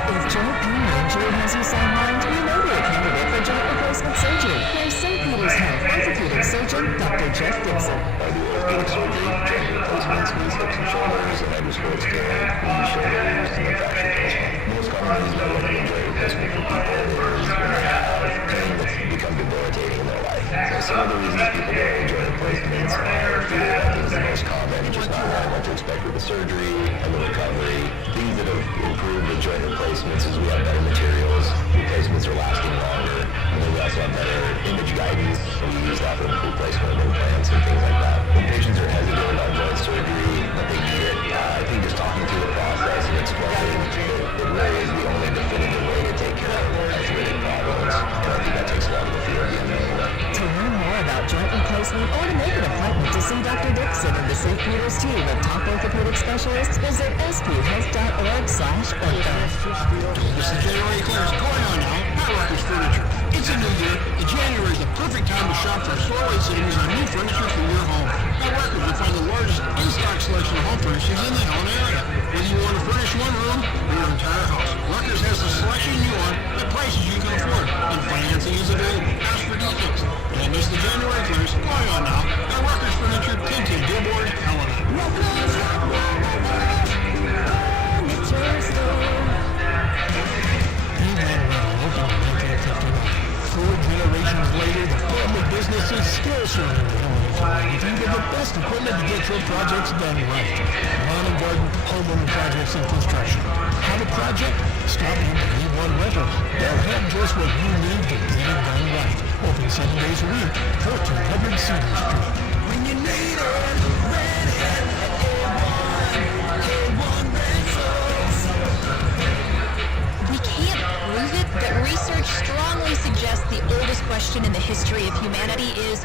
If joint pain or injury has you sidelined, you may be a candidate for joint replacement surgery. Here's St. Peter's Health orthopedic surgeon, Dr. Jeff Dixon. I do orthopedic surgery, joint replacements, knees, hips, and shoulders, and I do sports care, knee, shoulders, and fracture replacement. Most common reason I recommend joint replacement for people is when they have pain that's become debilitating in their life. So some of the reasons people go to joint replacements are fear is the most common, just not knowing what to expect with the surgery and the recovery. Things that have improved with joint replacements is we have better materials, replacements are lasting longer, and then we also have better image guidance, so we use that for improved placement of implants and things like that. When patients are hesitant about joint surgery, but they need it, I think just talking through the process and explaining that it really is the only definitive way to take care of isolated problems, and I think that takes a lot of the fear of the unknown. To learn more about joint replacement or to make an appointment to see Dr. Dixon in the St. Peter's team of top orthopedic specialists, visit sphealth.org/ortho. This is January Claire's going on now at Rutgers Furniture. It's a new year, and January is the perfect time to shop for store-wide savings on new furniture for your home. At Rutgers, you'll find the largest in-stock selection of home furnishings in the Helen area. Whether you want to furnish one room or your entire house, Rutgers has the selection you want at prices you can afford, and financing is available. Ask for details. And this is the January Claire's going on now at Rutgers Furniture, 1010 Billboard, Helena. Four generations later, the family business is still serving the Helena community with the best equipment to get your projects done right. Lawn and garden, homeowner projects, and construction. Have a project? Stop in at E1 Rental. They'll have just what you need to get it done right. Open 7 days a week, 1400 Cedar Street. When you need it, ready at A1 Rentals. We can't prove it, but research strongly suggests the oldest question in the history of humanity is,